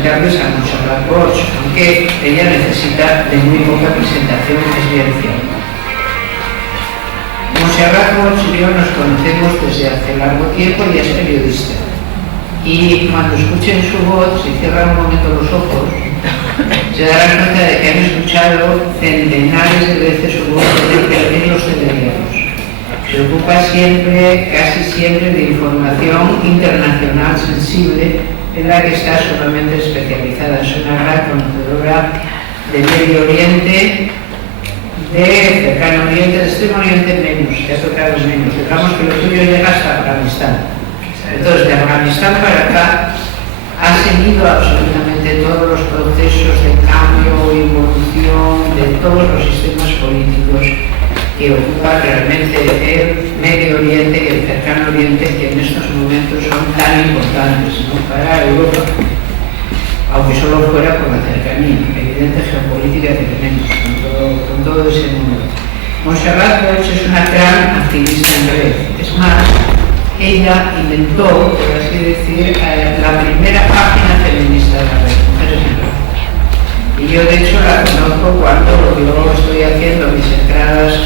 presentarles a Montserrat Bosch, aunque ella necesita de muy poca presentación, es bien cierto. Montserrat Bosch y yo nos conocemos desde hace largo tiempo y es periodista. Y cuando escuchen su voz, si cierran un momento los ojos, se darán cuenta de que han escuchado centenares de veces su voz en los telediarios. Se ocupa siempre, casi siempre, de información internacional sensible en la que está solamente especializada. Es una gran conocedora de Medio Oriente, de Cercano Oriente, de Extremo Oriente menos, que ha tocado menos. Digamos que lo tuyo llega hasta Afganistán. Entonces, de Afganistán para acá, ha seguido absolutamente todos los procesos de cambio y evolución de todos los sistemas políticos que ocupa realmente el Medio Oriente y el Cercano Oriente, que en estos momentos son tan importantes, ¿no?, para Europa, aunque solo fuera por la cercanía evidente geopolítica que tenemos con todo ese mundo. Montserrat Bosch es una gran activista en red. Es más, ella inventó, por así decir, la primera página feminista de la red, Mujeres en Red. Y yo, de hecho, la conozco cuando yo estoy haciendo mis entradas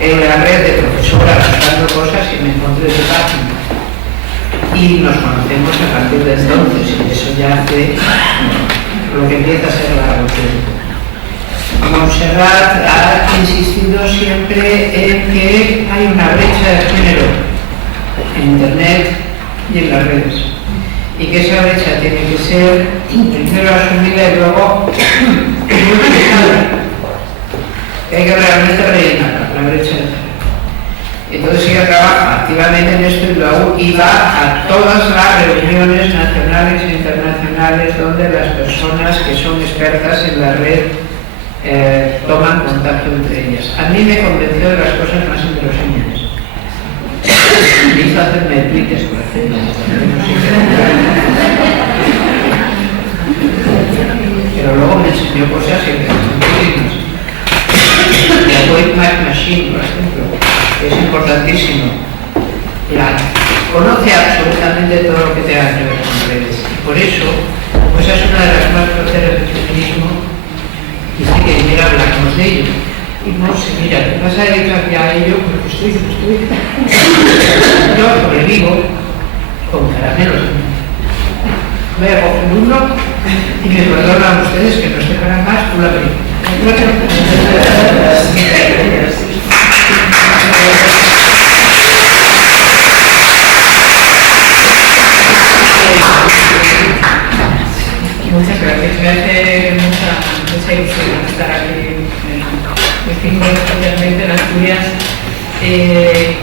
en la red de profesora, buscando cosas y me encontré su página. Y nos conocemos a partir de entonces, y eso ya hace lo que empieza a ser largo tiempo. Montserrat ha insistido siempre en que hay una brecha de género en Internet y en las redes, y que esa brecha tiene que ser primero asumida y luego utilizada, que hay que realmente rellenar la brecha de género. Entonces ella trabaja activamente en esto y va a todas las reuniones nacionales e internacionales donde las personas que son expertas en la red toman contacto entre ellas. A mí me convenció de las cosas más inverosímiles. Me hizo hacerme tweets, por ejemplo. Pero luego me enseñó cosas interesantísimas. La Wayback Machine, por ejemplo, que es importantísimo. Conoce absolutamente todo lo que tenga que ver con redes. Y por eso, pues es una de las más groseras del feminismo. Y sí que quiera hablarnos de ello. Y no sé, mira, te vas a dedicar ya a ello porque estoy. Yo sobrevivo con caramelos. Voy a coger uno y me perdonan ustedes que no se paran más por la película. Muchas gracias. Me hace mucha ilusión estar aquí en especialmente en Asturias.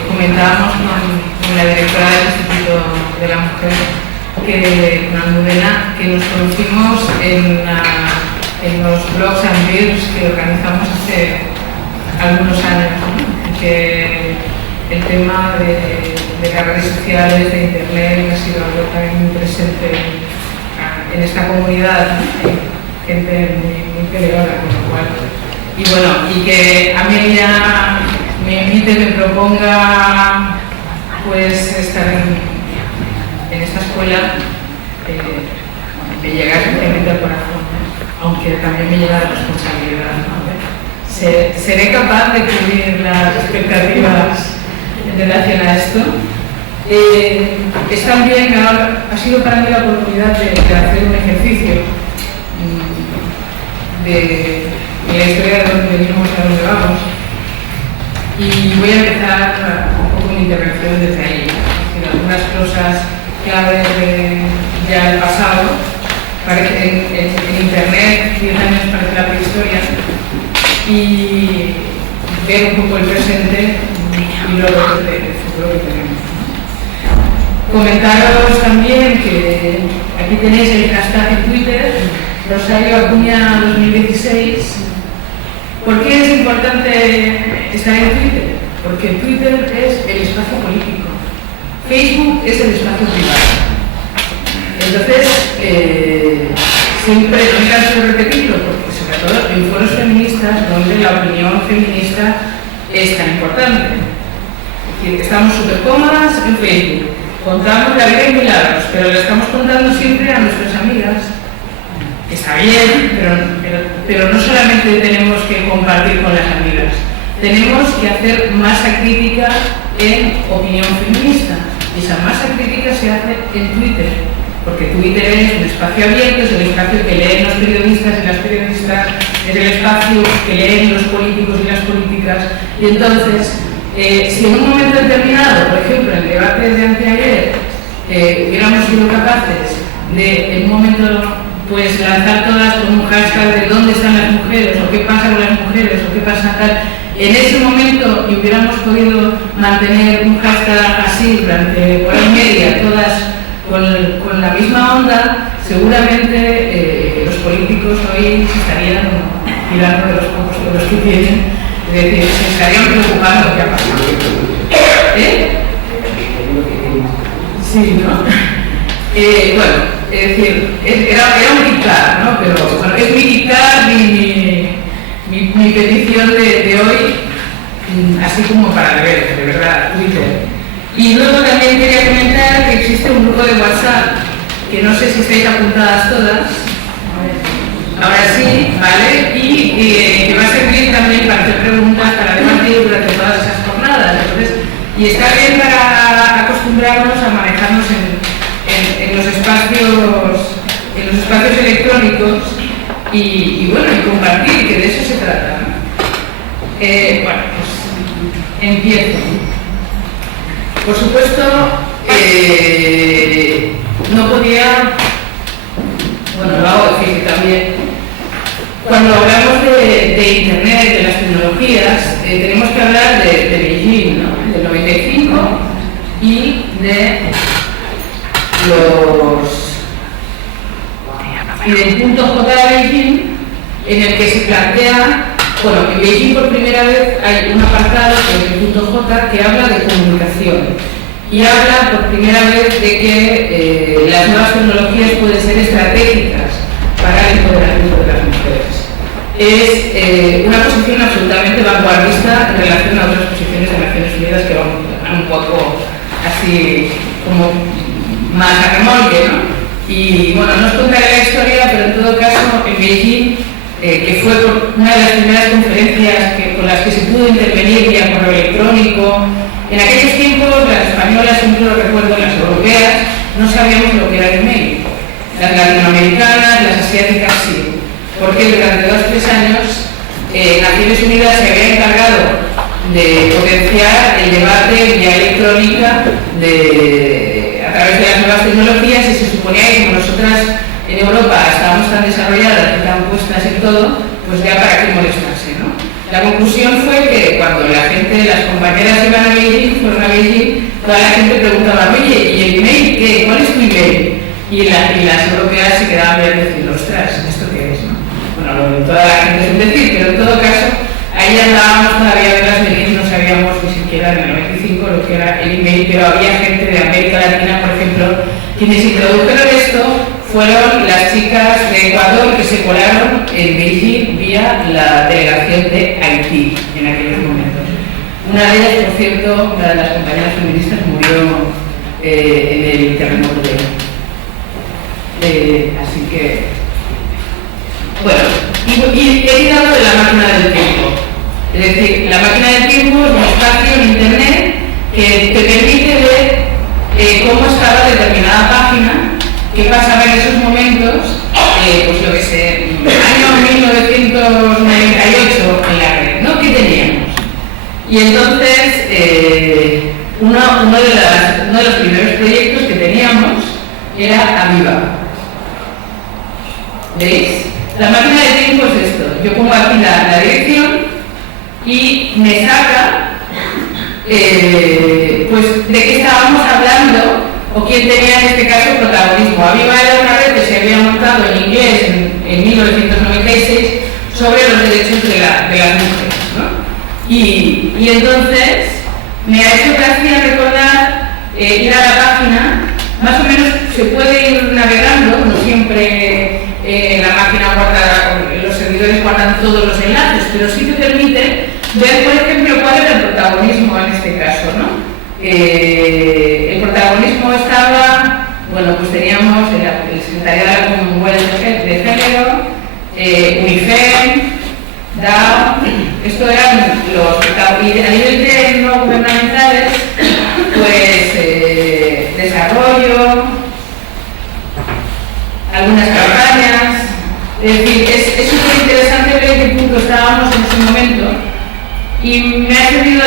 Comentábamos con la directora del Instituto de la Mujer, con Almudena, que nos conocimos en los blogs and beers que organizamos hace algunos años, ¿no? Que el tema de las redes sociales, de Internet, ha sido algo también muy presente en esta comunidad, gente muy peleona, con lo cual. Y bueno, y que a mí ya me invite, me proponga pues estar en esta escuela, me llega especialmente al corazón, aunque también me llega la responsabilidad, ¿no? ¿Seré capaz de cubrir las expectativas en relación a esto? Es también, ha sido para mí la oportunidad de hacer un ejercicio de la historia de dónde venimos a dónde vamos, y voy a empezar un poco mi intervención desde ahí, algunas cosas claves ya del pasado. Parece en Internet 10 años parece la prehistoria, y ver un poco el presente y luego el futuro que tenemos. Comentaros también que aquí tenéis el hashtag en Twitter, Rosario Acuña 2016. ¿Por qué es importante estar en Twitter? Porque Twitter es el espacio político, Facebook es el espacio privado. Entonces, siempre no me canso de repetirlo, porque sobre todo en foros feministas donde la opinión feminista es tan importante. Es decir, estamos súper cómodas en Facebook, contamos la vida en milagros, pero le estamos contando siempre a nuestras amigas bien, pero no solamente tenemos que compartir con las amigas, tenemos que hacer masa crítica en opinión feminista. Y esa masa crítica se hace en Twitter, porque Twitter es un espacio abierto, es el espacio que leen los periodistas y las periodistas, es el espacio que leen los políticos y las políticas. Y entonces, si en un momento determinado, por ejemplo, en el debate de anteayer, hubiéramos sido capaces de, en un momento, pues lanzar todas con un hashtag de dónde están las mujeres, o qué pasa con las mujeres, o qué pasa tal, en ese momento, y hubiéramos podido mantener un hashtag así durante hora y media, todas con la misma onda, seguramente los políticos hoy se estarían tirando de los pocos euros que tienen, es decir, se estarían preocupando lo que ha pasado. Sí, ¿no? Bueno, es decir, era un dictar, ¿no? Pero bueno, es mi dictar, mi petición de hoy, así como para ver, de verdad, Twitter. Y luego también quería comentar que existe un grupo de WhatsApp, que no sé si estáis apuntadas todas, ahora sí, ¿vale? Y que va a servir también para hacer preguntas, para debatir durante todas esas jornadas. Entonces, y está bien para acostumbrarnos a manejarnos en los espacios electrónicos y bueno, y compartir, que de eso se trata, ¿no? Bueno, pues empiezo. Por supuesto, no podía, bueno, lo hago decir también, cuando hablamos de Internet, de las tecnologías, tenemos que hablar de Beijing, ¿no? Del 95 y del punto J de Beijing, en el que se plantea, bueno, en Beijing por primera vez hay un apartado, que es el punto J, que habla de comunicación y habla por primera vez de que las nuevas tecnologías pueden ser estratégicas para el empoderamiento de las mujeres. Es una posición absolutamente vanguardista en relación a otras posiciones de Naciones Unidas que van un poco así como más a remolque, ¿no? Y bueno, no os contaré la historia, pero en todo caso en Beijing, que fue una de las primeras conferencias con las que se pudo intervenir vía correo electrónico, en aquellos tiempos las españolas, siempre lo recuerdo, las europeas, no sabíamos lo que era el email. Las latinoamericanas, las asiáticas sí, porque durante 2 o 3 años Naciones Unidas se había encargado de potenciar el debate vía electrónica a través de las nuevas tecnologías, y se suponía que como nosotras en Europa estábamos tan desarrolladas y tan puestas en todo, pues ya para qué molestarse, ¿no? La conclusión fue que cuando las compañeras iban a Beijing, fueron a Beijing, toda la gente preguntaba, oye, ¿y el email qué? ¿Cuál es tu email? Y las europeas se quedaban bien diciendo, ostras, ¿esto qué es, no? Bueno, toda la gente es un decir, pero en todo caso, ahí andábamos todavía de las venir, no sabíamos ni siquiera en el 95 lo que era el email, pero había gente de América Latina, por ejemplo, quienes introdujeron esto fueron las chicas de Ecuador que se colaron en Beijing vía la delegación de Haití en aquellos momentos. Una de ellas, por cierto, una de las compañeras feministas, murió en el terremoto de así que, bueno, y he tirado de la máquina del tiempo. Es decir, la máquina del tiempo es un espacio en Internet que te permite ver cómo estaba determinada página, qué pasaba en esos momentos, pues lo que sé, año 1998 en la red, ¿no? ¿Qué teníamos? Y entonces, uno de los primeros proyectos que teníamos era Aviva. ¿Veis? La máquina de tiempo es esto. Yo pongo aquí la dirección y me saca pues de qué estábamos hablando o quién tenía en este caso protagonismo. Aviva era una red que se había montado en inglés en 1996 sobre los derechos de las mujeres, ¿no? Y entonces me ha hecho gracia recordar ir a la página. Más o menos se puede ir navegando, no siempre la máquina guarda, los servidores guardan todos los enlaces, pero sí te permite ver, por ejemplo, cuál era el protagonismo en este caso, ¿no? El protagonismo estaba, bueno, pues teníamos el secretariado de la Commonwealth de Género, UNIFEM, DAO, esto eran los... Y a nivel de no gubernamentales, pues desarrollo, algunas campañas, es decir, es súper interesante ver en qué punto estábamos en ese momento y me ha servido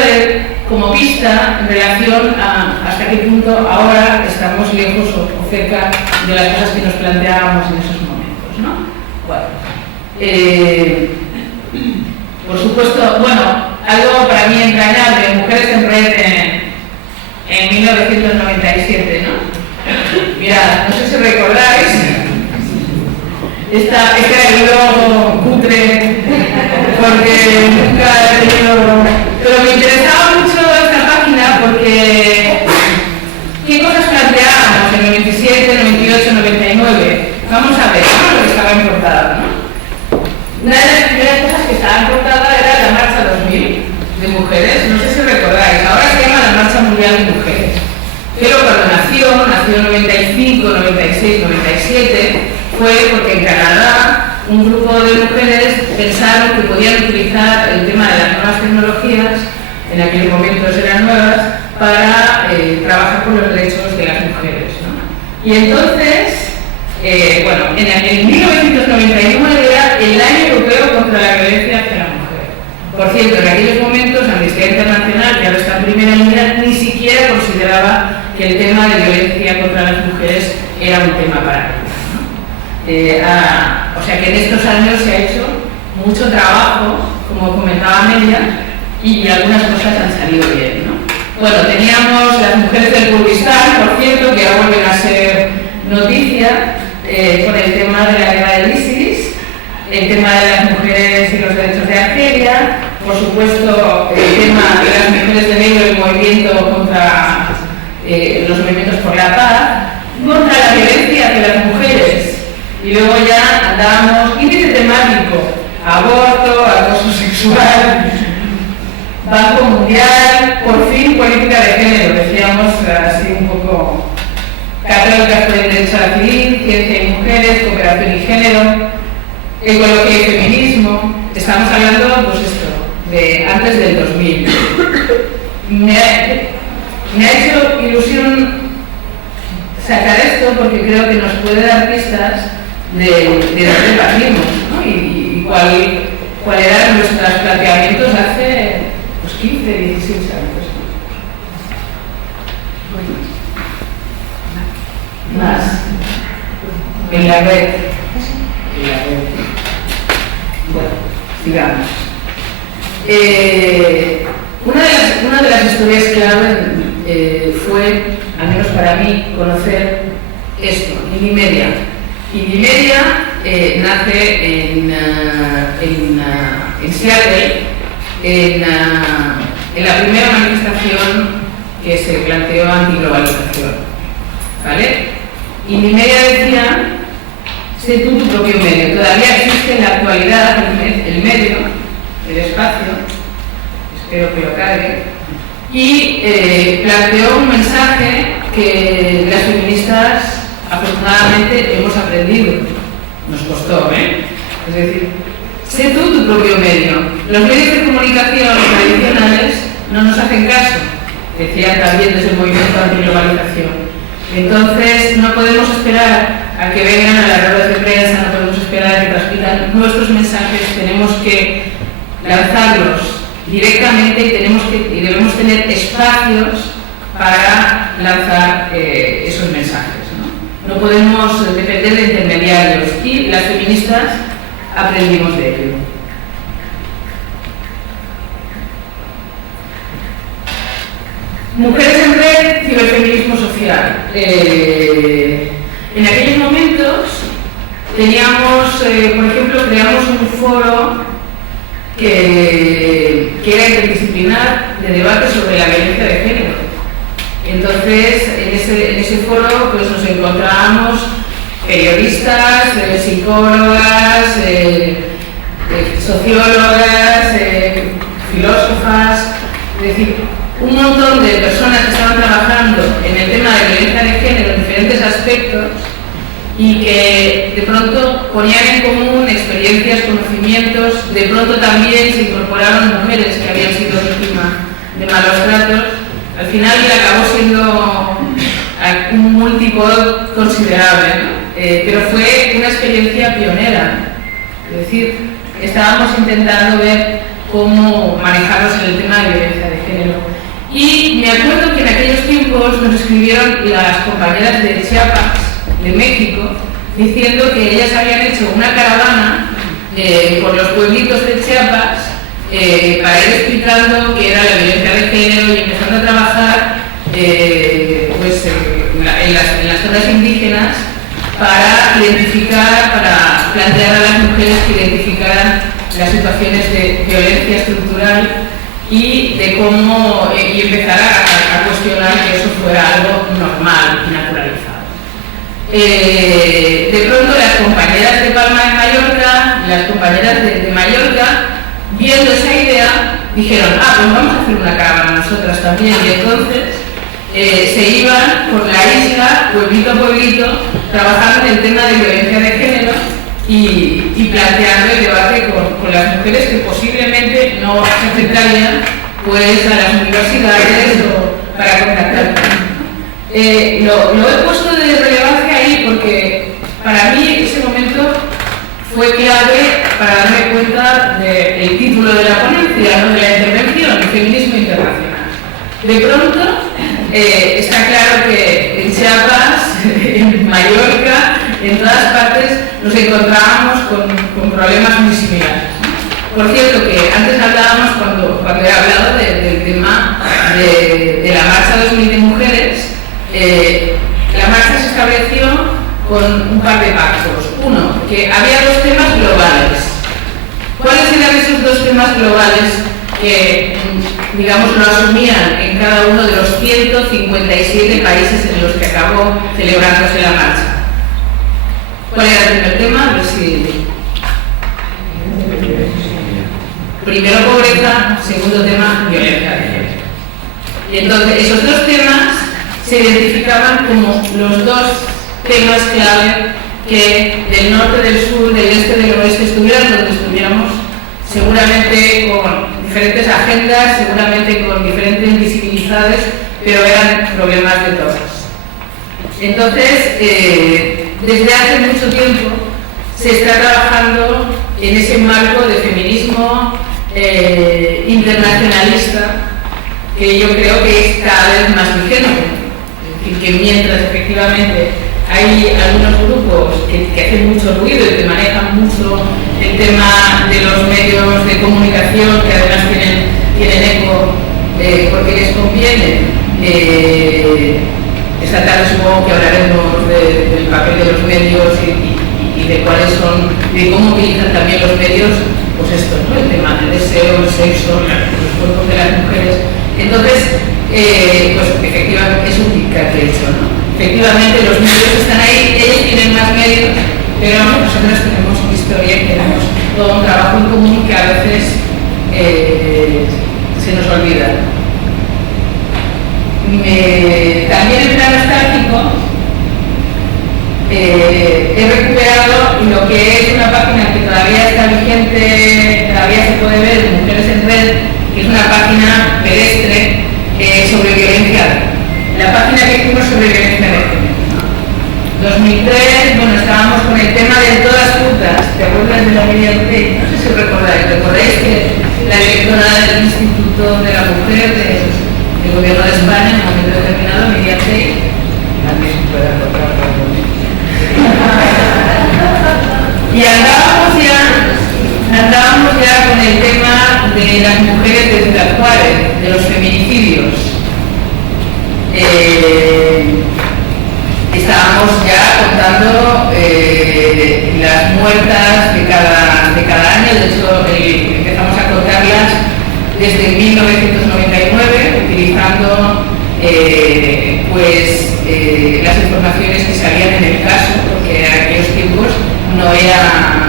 como pista en relación a hasta qué punto ahora estamos lejos o cerca de las cosas que nos planteábamos en esos momentos, ¿no? Bueno, por supuesto, bueno, algo para mí entrañable, Mujeres en Red en 1997, ¿no? Mirad, no sé si recordáis, este era el libro cutre, porque nunca he tenido... Pero me interesaba mucho esta página porque ¿qué cosas planteábamos en el 97, 98, 99? Vamos a ver, ¿no? Lo que estaba en portada, ¿no? Una de las primeras cosas que estaba en portada era la Marcha 2000 de mujeres, no sé si recordáis, ahora se llama la Marcha Mundial de Mujeres. Pero cuando nació en 95, 96, 97, fue porque en Canadá un grupo de mujeres pensaron que podían utilizar el tema de las nuevas tecnologías, en aquellos momentos eran nuevas, para trabajar por los derechos de las mujeres, ¿no? Y entonces, bueno, en 1999 era el año europeo contra la violencia hacia la mujer. Por cierto, en aquellos momentos Amnistía Internacional, que ahora está en primera línea, ni siquiera consideraba que el tema de violencia contra las mujeres era un tema para ellos, ¿no? O sea que en estos años se ha hecho mucho trabajo, como comentaba Amelia, y algunas cosas han salido bien, ¿no? Bueno, teníamos las mujeres del Kurdistán, por cierto, que ahora vuelven a ser noticia, con el tema de la guerra del ISIS, el tema de las mujeres y los derechos de Argelia, por supuesto el tema de las mujeres de negro y el movimiento contra los movimientos por la paz, contra la violencia hacia las mujeres, y luego ya andábamos índice temático, aborto, acoso sexual, Banco Mundial, por fin política de género, decíamos así un poco católicas por el derecho a decidir, ciencia y mujeres, cooperación y género, ecología y feminismo. Estamos hablando, pues esto, de antes del 2000. Me ha hecho ilusión sacar esto porque creo que nos puede dar pistas de dónde partimos, ¿no? Y cuál eran nuestros planteamientos hace pues, 15, 16 años. Más en la red. Bueno, sigamos. Una de las historias clave fue, al menos para mí, conocer esto, Indimedia. Indimedia nace en Seattle, en la primera manifestación que se planteó antiglobalización, ¿vale? Indimedia decía: sé tú tu propio medio. Todavía existe en la actualidad el medio, el espacio, espero que lo cargue, y planteó un mensaje que las feministas afortunadamente hemos aprendido, nos costó, es decir, sé tú tu propio medio. Los medios de comunicación tradicionales no nos hacen caso, decían también desde el movimiento antiglobalización. Entonces no podemos esperar a que vengan a las ruedas de prensa, no podemos esperar a que transmitan nuestros mensajes, tenemos que lanzarlos directamente y debemos tener espacios para lanzar esos mensajes, ¿no? No podemos depender de intermediarios y las feministas aprendimos de ello. Mujeres en red, ciberfeminismo social. En aquellos momentos teníamos, por ejemplo, creamos un foro que era interdisciplinar de debate sobre la violencia de género. Entonces, en ese foro pues, nos encontrábamos periodistas, psicólogas, sociólogas, filósofas, es decir, un montón de personas que estaban trabajando en el tema de violencia de género en diferentes aspectos y que de pronto ponían en común información, experiencias, conocimientos. De pronto también se incorporaron mujeres que habían sido víctimas de malos tratos. Al final acabó siendo un múltiplo considerable, ¿no? Pero fue una experiencia pionera. Es decir, estábamos intentando ver cómo manejarnos en el tema de violencia de género. Y me acuerdo que en aquellos tiempos nos escribieron las compañeras de Chiapas, de México, diciendo que ellas habían hecho una caravana por los pueblitos de Chiapas para ir explicando qué era la violencia de género y empezando a trabajar pues, en las zonas indígenas para identificar, para plantear a las mujeres que identificaran las situaciones de violencia estructural y de cómo y empezar a cuestionar que eso fuera algo normal y naturalizado. De pronto las compañeras de Palma de Mallorca, las compañeras de Mallorca, viendo esa idea, dijeron, pues vamos a hacer una caravana nosotras también, y entonces se iban por la isla, pueblito a pueblito, trabajando en el tema de violencia de género y planteando el debate con las mujeres que posiblemente no se acercarían pues, a las universidades o para contactar. Lo he puesto de relevancia ahí porque para mí ese momento fue clave para darme cuenta del título de la ponencia, ¿no? De la intervención, el feminismo internacional. De pronto está claro que en Chiapas, en Mallorca, en todas partes nos encontrábamos con problemas muy similares. Por cierto, que antes hablábamos, cuando he hablado del tema de la marcha 2000 de mujeres, la marcha se estableció con un par de pactos. Uno, que había dos temas globales. ¿Cuáles eran esos dos temas globales que, digamos, lo asumían en cada uno de los 157 países en los que acabó celebrándose la marcha? ¿Cuál era el primer tema? A ver si... Primero pobreza, segundo tema violencia de género. Y entonces esos dos temas se identificaban como los dos temas clave que del norte, del sur, del este, del oeste estuvieran donde estuviéramos, seguramente con diferentes agendas, seguramente con diferentes visibilidades, pero eran problemas de todas. Entonces, desde hace mucho tiempo se está trabajando en ese marco de feminismo internacionalista que yo creo que es cada vez más vigente. Es decir, que mientras efectivamente hay algunos grupos que hacen mucho ruido y que manejan mucho el tema de los medios de comunicación, que además tienen eco porque les conviene. Esta tarde supongo que hablaremos del papel de los medios y de cuáles son, de cómo utilizan también los medios, pues esto, ¿no? El tema del deseo, el sexo, los cuerpos de las mujeres. Entonces, pues efectivamente es un tic que he hecho, ¿no? Efectivamente los medios están ahí, ellos tienen más medios, pero nosotros tenemos una historia y tenemos todo un trabajo en común que a veces se nos olvida. También en plan nostálgico he recuperado lo que es una página que todavía está vigente, todavía se puede ver, Mujeres en Red, que es una página pedestre sobre violencia. La página que hicimos sobre violencia de género. 2003, bueno, estábamos con el tema de todas putas, ¿te acuerdas de la Miriam Tate? No sé si recordáis que la directora del Instituto de la Mujer del Gobierno de España, en un momento determinado, Miriam Tate, también se puede encontrar y andábamos ya con el tema de las mujeres de Ciudad Juárez, de los feminicidios. Estábamos ya contando las muertas de cada año, de hecho empezamos a contarlas desde 1999 utilizando las informaciones que salían en el caso, porque en aquellos tiempos no era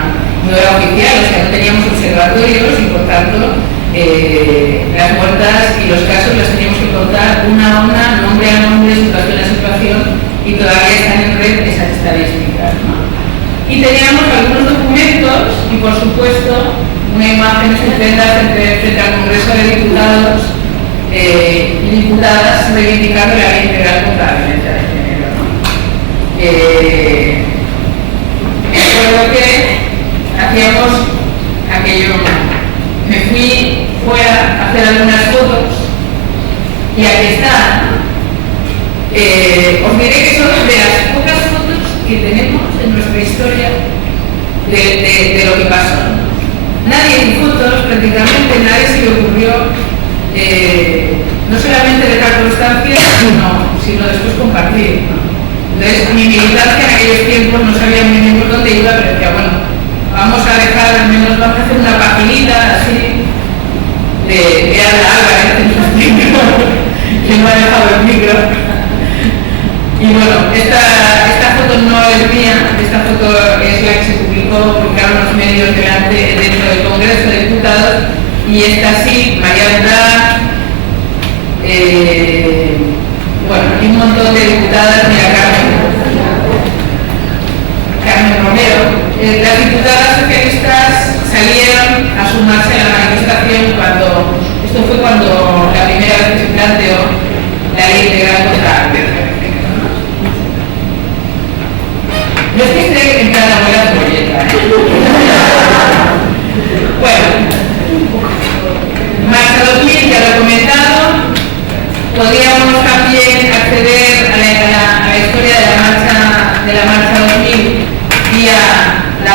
oficial, o sea, no teníamos observatorios y por tanto las muertas y los casos las teníamos que contar una a una, nombre a nombre, situación a situación, y todavía están en red esas estadísticas, ¿no? Y teníamos algunos documentos y por supuesto una imagen estupenda frente al Congreso de Diputados y Diputadas reivindicando la ley integral contra la violencia de género, ¿no? Me acuerdo que hacíamos aquello, me fui fuera a hacer algunas fotos y aquí está, ¿no? Os diré que son de las pocas fotos que tenemos en nuestra historia de lo que pasó. Nadie en fotos, prácticamente nadie se le ocurrió no solamente dejar constancia, sino después compartir, ¿no? Entonces, mi militancia en aquellos tiempos no sabía muy bien por dónde iba, pero decía, bueno, vamos a dejar, al menos vamos a hacer una paginita así de Ana Álvarez, que no ha dejado el micro. Y bueno, esta foto no es mía, esta foto es la que se publicaron los medios dentro del Congreso de Diputados, y esta sí, María Andrá, bueno, y un montón de diputadas, mira, Carmen Romero. Las diputadas socialistas salieron a sumarse a la manifestación esto fue cuando la primera vez que se planteó la ley integral contra la violencia. No es que esté en cada buena cebolleta, Bueno, Marcha 2000, ya lo he comentado. Podríamos también acceder a la historia de la Marcha 2000 vía la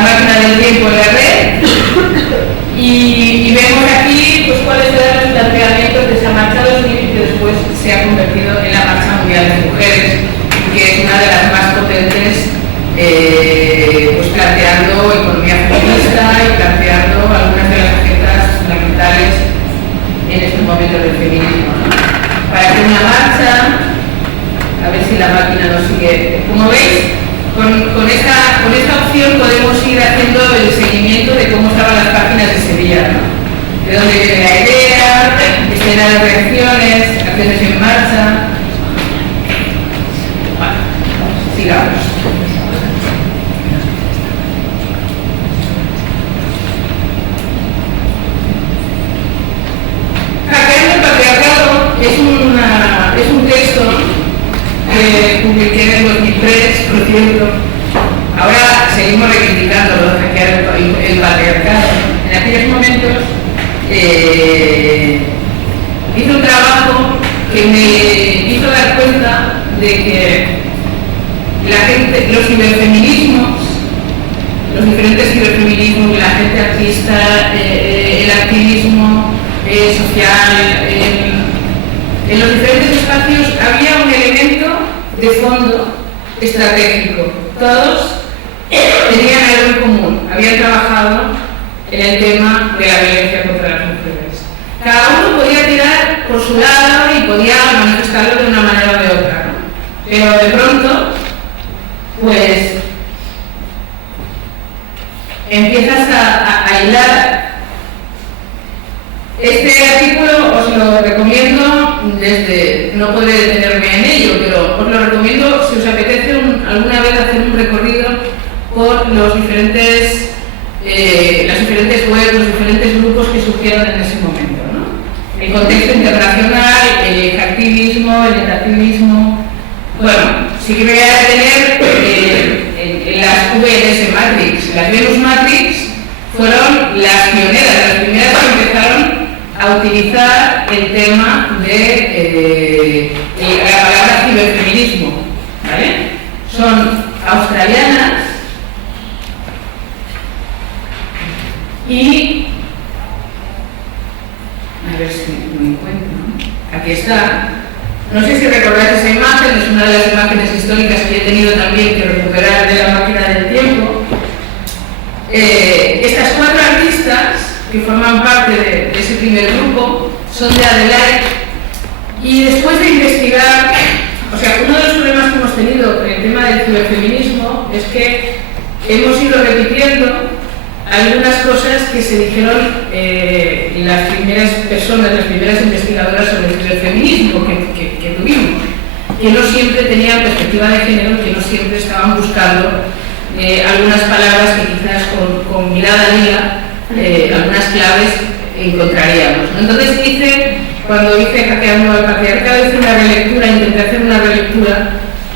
máquina del tiempo en la red. Y vemos aquí pues, cuáles eran los planteamientos de esa Marcha 2000 que después se ha convertido en la Marcha Mundial de Mujeres, que es una de las más potentes, pues planteando economía feminista y planteando algunas de las agendas fundamentales en estos momentos del feminismo, ¿no? Para hacer una marcha, a ver si la máquina nos sigue. Como veis, con esta opción podemos ir haciendo el seguimiento de cómo estaban las páginas de ese día, ¿no? De dónde viene la idea, escena de reacciones, acciones en marcha. Bueno, sigamos. Hackeando el patriarcado es un texto que publiqué en el 2003, por cierto. Ahora seguimos reivindicando lo de hackear el patriarcado. En aquellos momentos hice un trabajo que me hizo dar cuenta de que la gente, los ciberfeminismos, los diferentes ciberfeminismos, la gente artista, el activismo social, en los diferentes espacios había un elemento de fondo estratégico. Todos tenían algo en común, habían trabajado en el tema de la violencia contra las mujeres. Cada uno podía tirar por su lado y podía manifestarlo de una manera o de otra, ¿no? Pero de pronto, pues, empiezas a hilar. Este artículo os lo recomiendo no podré detenerme en ello, pero os lo recomiendo si os apetece alguna vez hacer un recorrido por las diferentes webs, los diferentes grupos que surgieron en ese momento, ¿no? El contexto internacional, el activismo, el etativismo. Bueno, sí que me voy a detener en las VLS Matrix. Las Venus Matrix fueron las pioneras, las primeras que empezaron a utilizar el tema de la palabra ciberfeminismo, ¿vale? Son australianas y a ver si me encuentro. Aquí está. No sé si recordáis esa imagen, es una de las imágenes históricas que he tenido también que recuperar de la máquina del tiempo. Estas cuatro artistas que forman parte de ese primer grupo son de Adelaide, y después de investigar, o sea, uno de los problemas que hemos tenido con el tema del ciberfeminismo es que hemos ido repitiendo algunas cosas que se dijeron las primeras personas, las primeras investigadoras sobre el ciberfeminismo que tuvimos, que no siempre tenían perspectiva de género, que no siempre estaban buscando algunas palabras que quizás con mirada lila, algunas claves encontraríamos, ¿no? Entonces cuando hice Hackeando al Patriarcado, hice una relectura, intenté hacer una relectura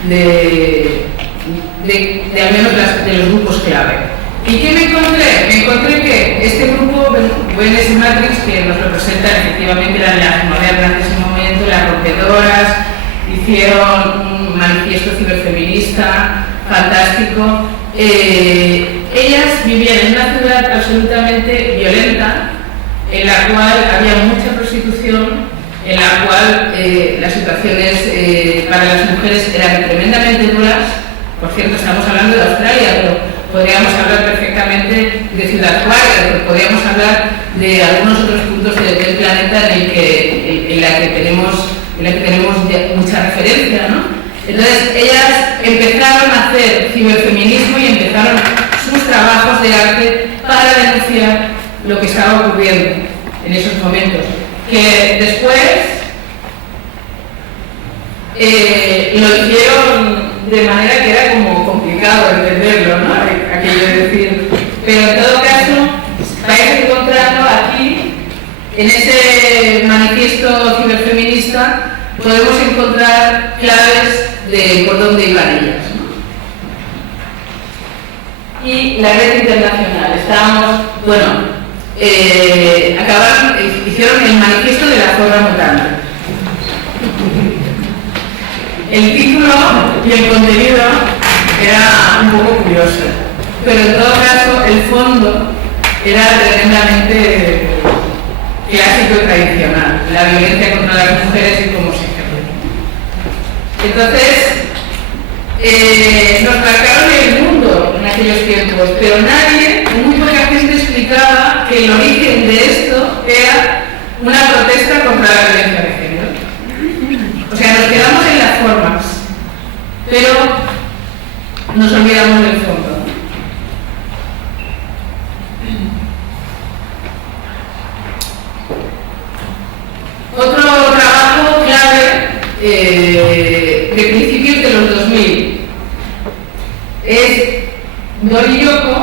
de al menos de los grupos clave. ¿Y qué me encontré? Me encontré que este grupo, WNS Matrix, que nos representa efectivamente las modernas de ese momento, las rompedoras, hicieron un manifiesto ciberfeminista fantástico. Ellas vivían en una ciudad absolutamente violenta, en la cual había mucha prostitución, en la cual las situaciones para las mujeres eran tremendamente duras. Por cierto, estamos hablando de Australia, pero podríamos hablar perfectamente de Ciudad Juárez, pero podríamos hablar de algunos otros puntos del planeta en la que tenemos mucha referencia, ¿no? Entonces, ellas empezaron a hacer ciberfeminismo y empezaron sus trabajos de arte para denunciar lo que estaba ocurriendo en esos momentos, que después lo hicieron de manera que era como complicado entenderlo, ¿no? Aquello de decir, pero en todo caso vais encontrando aquí, en ese manifiesto ciberfeminista, podemos encontrar claves de por dónde iban ellas, ¿no? Y la red internacional, hicieron el manifiesto de la zorra mutante. El título y el contenido era un poco curioso, pero en todo caso el fondo era tremendamente clásico y tradicional, la violencia contra las mujeres y cómo se ejerce. Entonces, nos marcaron el mundo en aquellos tiempos, pero muy poca gente explicaba que el origen de esto era una protesta contra la violencia de género. O sea, nos quedamos en las formas, pero nos olvidamos del fondo. Otro trabajo clave de principios de los 2000 es Dori Yoko,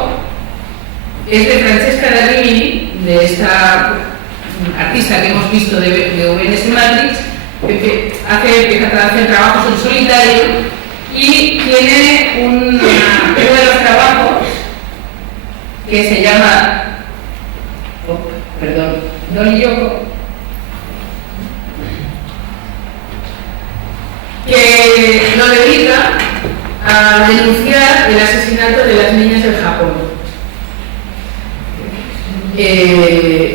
es de Francesca da Rimini, de esta artista que hemos visto de WNS Matrix, que empieza a hacer trabajos en solitario y tiene uno de los trabajos que se llama Dori Yoko, que lo dedica a denunciar el asesinato de las niñas en Japón.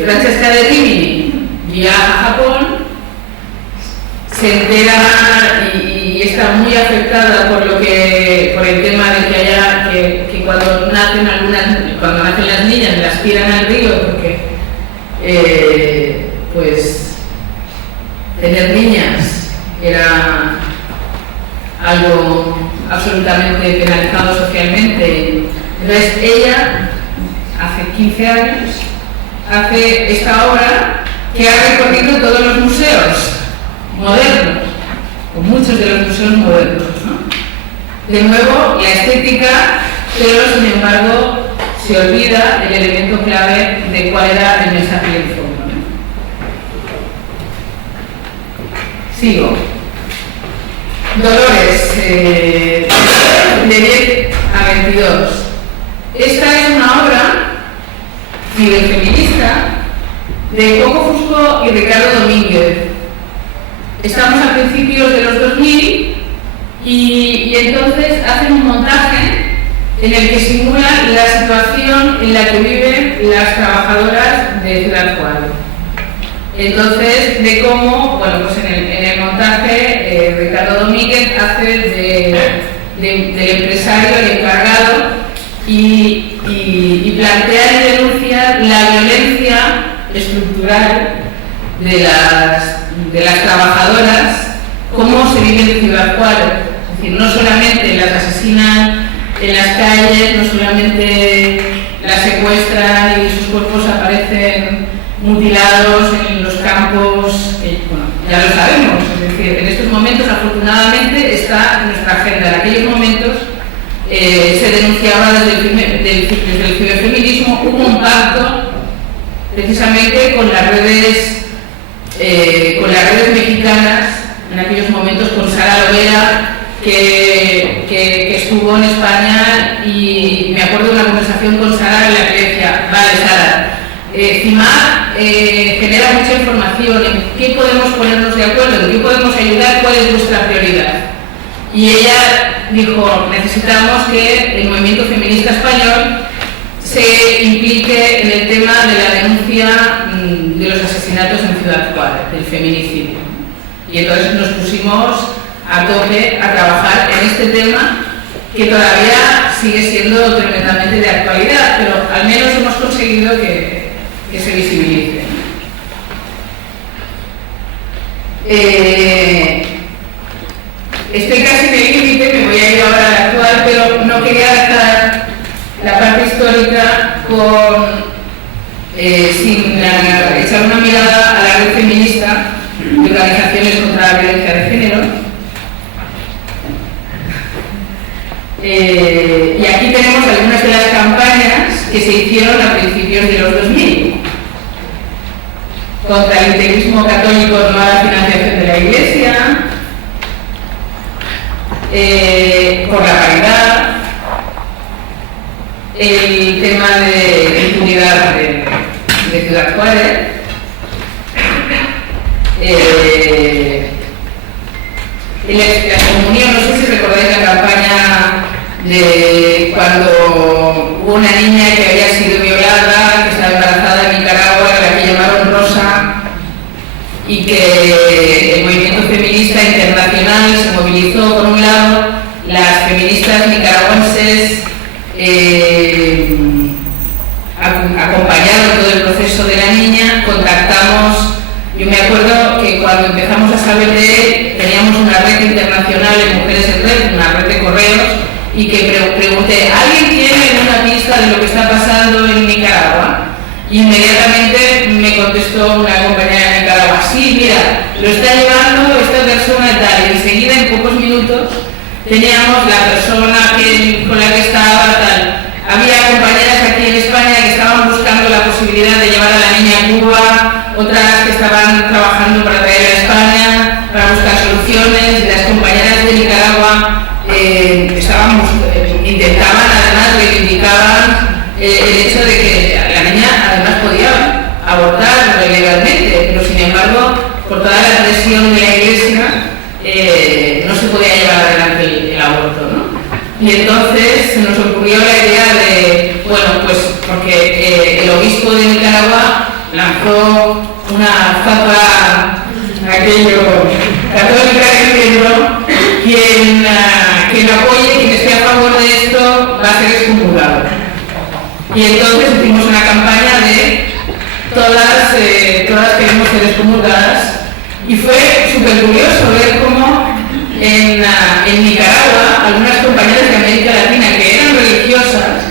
Francesca da Rimini viaja a Japón, se entera y está muy afectada por el tema de que cuando nacen las niñas las tiran al río porque pues tener niñas era algo absolutamente penalizado socialmente. Entonces ella hace 15 años hace esta obra que ha recorrido todos los museos modernos, o muchos de los museos modernos, ¿no? De nuevo, la estética, pero sin embargo se olvida el elemento clave de cuál era el mensaje del fondo, ¿no? Sigo. Dolores, de 10 a 22. Esta es una obra ciberfeminista de Coco Fusco y Ricardo Domínguez. Estamos a principios de los 2000 y entonces hacen un montaje en el que simulan la situación en la que viven las trabajadoras de Ciudad Juárez. Entonces, de cómo, pues en el montaje Ricardo Domínguez hace del empresario, el encargado, y plantea y denuncia la violencia estructural de las trabajadoras, cómo se vive en Ciudad Juárez. Es decir, no solamente las asesinan en las calles, no solamente las secuestran y sus cuerpos aparecen mutilados en los campos, ya lo sabemos, es decir, en estos momentos afortunadamente está en nuestra agenda. En aquellos momentos se denunciaba desde el ciberfeminismo. Hubo un pacto precisamente con las redes mexicanas en aquellos momentos, con Sara Lovera, que estuvo en España, y me acuerdo de una conversación con Sara en la que decía: vale, Sara, CIMAD genera mucha información, ¿en qué podemos ponernos de acuerdo? ¿En qué podemos ayudar? ¿Cuál es nuestra prioridad? Y ella dijo: necesitamos que el movimiento feminista español se implique en el tema de la denuncia de los asesinatos en Ciudad Juárez, del feminicidio. Y entonces nos pusimos a tope a trabajar en este tema, que todavía sigue siendo tremendamente de actualidad, pero al menos hemos conseguido que se visibilice. Estoy casi en el límite, me voy a ir ahora a la actual, pero no quería dejar la parte histórica sin echar una mirada a la red feminista de organizaciones contra la violencia de género. Y aquí tenemos algunas de las campañas que se hicieron a principios de los 2000 contra el integrismo católico, no a la financiación de la Iglesia, por la paridad, el tema de impunidad de Ciudad Juárez, la comunión. No sé si recordáis la campaña de cuando hubo una niña que había sido violada, que estaba embarazada en Nicaragua, a la que llamaron Rosa, y que el movimiento feminista internacional se movilizó. Por un lado, las feministas nicaragüenses acompañaron todo el proceso de la niña. Contactamos, yo me acuerdo que cuando empezamos a saber de él, teníamos una red internacional en Mujeres en Red, una red de correos, y que pregunté: ¿alguien tiene una pista de lo que está pasando en Nicaragua? Inmediatamente me contestó una compañera de Nicaragua: sí, mira, lo está llevando esta persona y tal. Y enseguida, en pocos minutos, teníamos la persona con la que estaba, tal. Había compañeras aquí en España que estaban buscando la posibilidad de llevar a la niña a Cuba, otras que estaban trabajando para traerla a España, para buscar soluciones. Las compañeras de Nicaragua intentaban, además, reivindicaban el hecho de que la niña además podía abortar legalmente, pero sin embargo, por toda la presión de la Iglesia, no se podía llevar adelante el aborto, ¿no? Y entonces se nos ocurrió la idea de, bueno, pues porque el obispo de Nicaragua lanzó una fatwa, aquello católica, diciendo: quien apoye, quien esté a favor de esto, va a ser excomulgado. Y entonces hicimos una campaña de todas queremos ser excomulgadas, y fue súper curioso ver cómo en Nicaragua algunas compañeras de América Latina que eran religiosas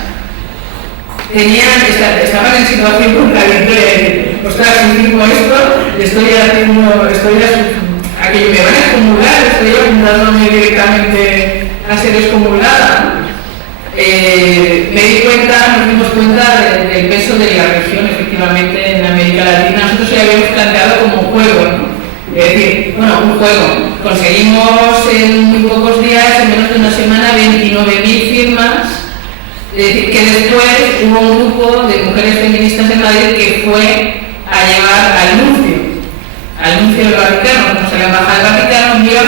estaban en situación contradictoria. Ostras, si digo esto, aquello me van a excomulgar, estoy apuntándome directamente a ser excomulgada. Nos dimos cuenta del peso de la religión, efectivamente, en América Latina. Nosotros ya habíamos planteado como un juego, ¿no? Es decir, bueno, un juego. Conseguimos en muy pocos días, en menos de una semana, 29.000 firmas. Es decir, que después hubo un grupo de mujeres feministas en Madrid que fue a llevar al nuncio del Vaticano, a la embajada del Vaticano: mira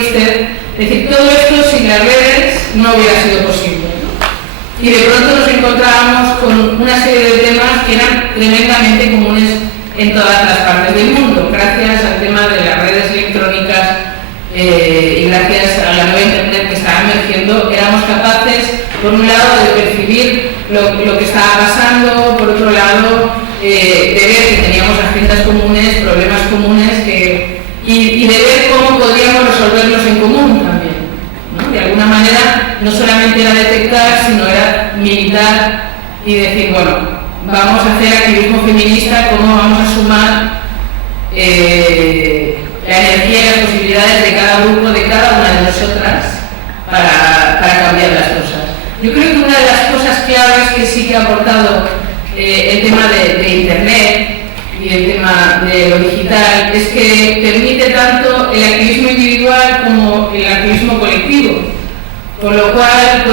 usted. Es decir, todo esto sin las redes no hubiera sido posible, ¿no? Y de pronto nos encontrábamos con una serie de temas que eran tremendamente comunes en todas las partes del mundo. Gracias al tema de las redes electrónicas y gracias a la nueva Internet que estaba emergiendo, éramos capaces, por un lado, de percibir lo que estaba pasando, por otro lado, de ver que teníamos agendas comunes, problemas comunes, y de ver cómo podíamos resolverlos en común también, ¿no? De alguna manera, no solamente era detectar, sino era militar y decir, bueno, vamos a hacer activismo feminista, cómo vamos a sumar la energía y las posibilidades de cada grupo, de cada una de nosotras, para cambiar las cosas. Yo creo que una de las cosas claves que sí que ha aportado el tema de Internet y el tema de lo digital es que permite tanto el activismo individual como el activismo colectivo, con lo cual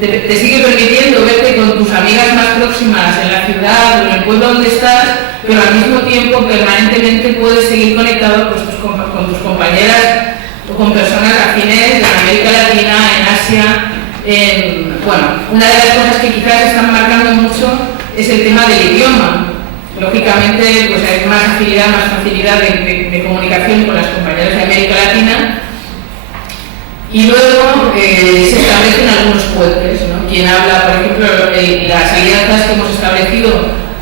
te sigue permitiendo verte con tus amigas más próximas en la ciudad o en el pueblo donde estás, pero al mismo tiempo permanentemente puedes seguir conectado con tus compañeras o con personas afines en América Latina, en Asia. Una de las cosas que quizás están marcando mucho es el tema del idioma. Lógicamente, pues hay más facilidad de comunicación con las compañeras de América Latina. Y luego se establecen algunos puentes, ¿no? Quien habla, por ejemplo, las alianzas que hemos establecido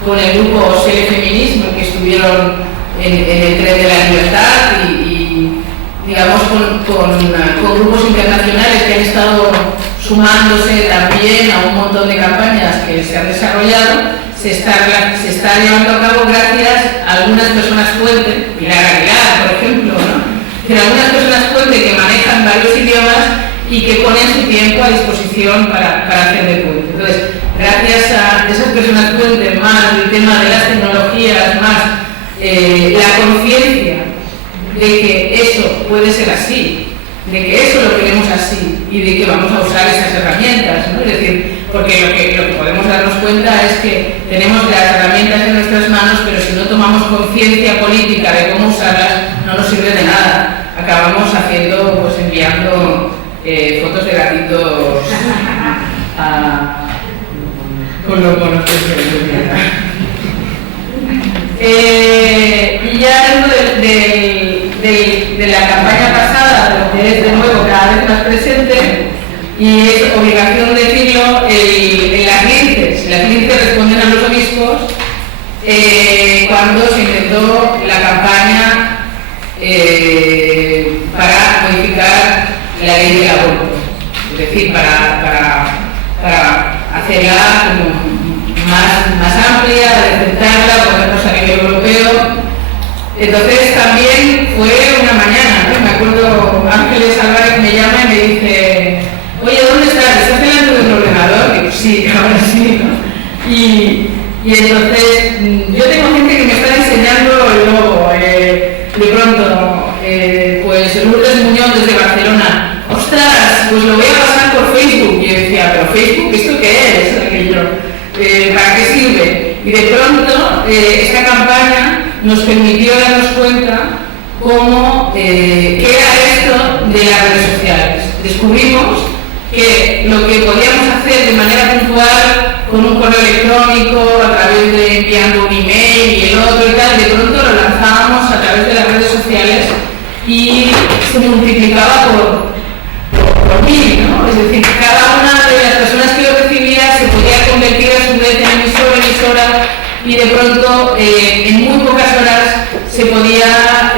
con el grupo Sele Feminismo, que estuvieron en el Tren de la Libertad y digamos, con grupos internacionales que han estado sumándose también a un montón de campañas que se han desarrollado, se está llevando a cabo gracias a algunas personas puente, Pilar Aguilar, por ejemplo, ¿no? De algunas personas puente que manejan varios idiomas y que ponen su tiempo a disposición para hacer de puente. Entonces, gracias a esas personas puente, más el tema de las tecnologías, más la conciencia de que eso puede ser así, de que eso lo queremos así y de que vamos a usar esas herramientas, ¿no? Es decir, porque lo que podemos darnos cuenta es que tenemos las herramientas en nuestras manos, pero si no tomamos conciencia política de cómo usarlas, no nos sirve de nada. Acabamos enviando fotos de gatitos con los bonos que se y ya dentro de la campaña pasada, lo que es de nuevo cada vez más presente, y es obligación decirlo, en las linces responden a los obispos cuando se intentó la campaña para modificar la ley del aborto, es decir, para hacerla como más amplia, aceptarla, ponernos a nivel europeo. Entonces también fue una mañana, ¿no? Me acuerdo, Ángeles Álvarez me llama y me dice: oye, ¿dónde estás? ¿Estás delante de un ordenador? Digo, sí, ahora sí, ¿no? Y entonces yo tengo gente que me está enseñando el logo. De pronto, pues Lourdes Muñoz desde Barcelona: ostras, pues lo voy a pasar por Facebook. Y yo decía: ¿pero Facebook? ¿Esto qué es? ¿Para qué sirve? Y de pronto esta campaña nos permitió darnos cuenta qué era esto de las redes sociales. Descubrimos que lo que podíamos hacer de manera puntual con un correo electrónico, a través de enviando un email y el otro y tal, de pronto lo lanzábamos a través de las redes sociales y se multiplicaba por 1000, ¿no? Es decir, cada una de las personas que lo recibía se podía convertir a su vez en emisora, y de pronto en muy pocas horas se podía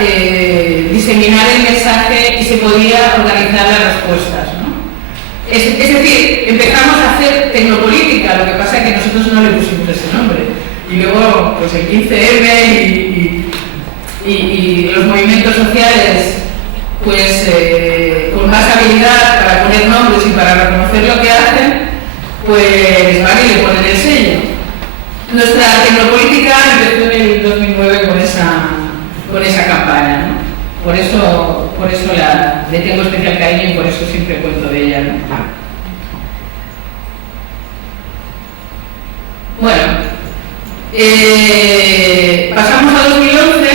diseminar el mensaje y se podía organizar las respuestas, ¿no? Es decir, empezamos a hacer tecnopolítica, lo que pasa es que nosotros no le pusimos ese nombre. Y luego, pues el 15M y los movimientos sociales, pues con más habilidad para poner nombres y para reconocer lo que hacen, pues van y le ponen el sello. Nuestra tecnopolítica empezó en el 2009 con esa campaña, ¿no? Por eso le tengo especial cariño y por eso siempre cuento de ella, ¿no? Bueno, pasamos a 2011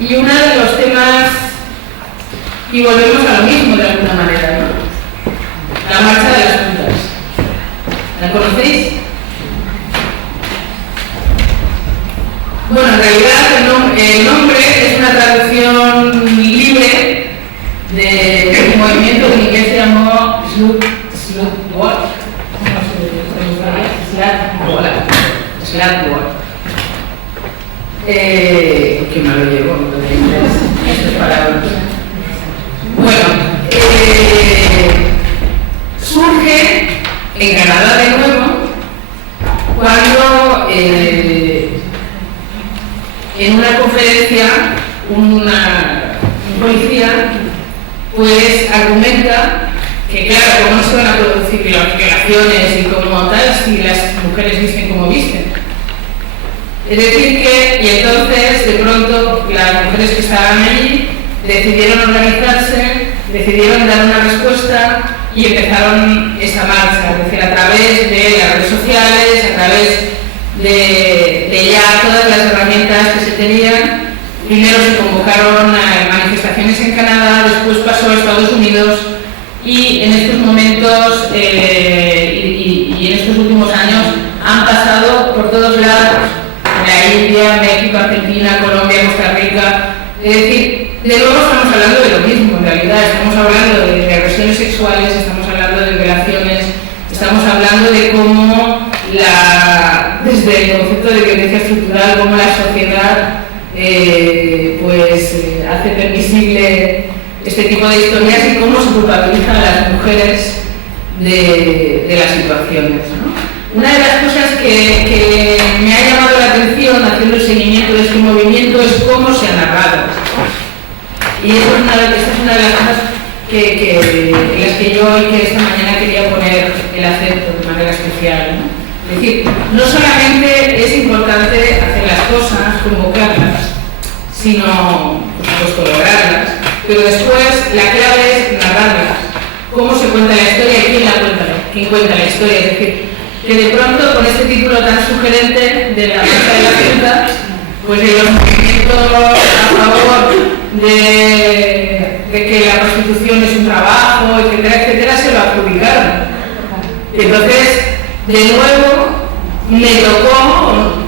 y uno de los temas, y volvemos a lo mismo de alguna manera, ¿no? La marcha de las putas. ¿La conocéis? Bueno, en realidad el nombre es una traducción libre de un movimiento que en inglés se llamó Slutwalk. Slutwalk. Qué malo llevo en inglés estas palabras. Bueno, surge en Canadá de nuevo cuando en una conferencia un policía pues argumenta que claro, ¿cómo no se van a producir violaciones y como tal si las mujeres visten como visten? Es decir que, y entonces de pronto las mujeres que estaban allí decidieron organizarse, decidieron dar una respuesta y empezaron esta marcha, es decir, a través de las redes sociales, a través de ya todas las herramientas que se tenían. Primero se convocaron manifestaciones en Canadá, después pasó a Estados Unidos y en estos momentos y en estos últimos años han pasado por todos lados, la India, México, Argentina, Colombia, Costa Rica. Es decir, de nuevo estamos hablando de lo mismo, en realidad estamos hablando de agresiones sexuales, estamos hablando de violaciones, estamos hablando de cómo desde el concepto de violencia estructural, cómo la sociedad hace permisible este tipo de historias y cómo se culpabilizan a las mujeres de las situaciones, ¿no? Una de las cosas que me ha llamado la atención haciendo el seguimiento de este movimiento es cómo se ha narrado. Y esta es una de las cosas en las que yo hoy, que esta mañana quería poner el acento de manera especial, ¿no? Es decir, no solamente es importante hacer las cosas, convocarlas, sino, por supuesto, lograrlas, pero después la clave es narrarlas. Cómo se cuenta la historia y quién la cuenta, quién cuenta la historia. Es decir, que de pronto con este título tan sugerente de la Marcha de la Junta, pues de los movimientos a favor de que la prostitución es un trabajo, etcétera, etcétera, se lo adjudicaron. Entonces, de nuevo, me tocó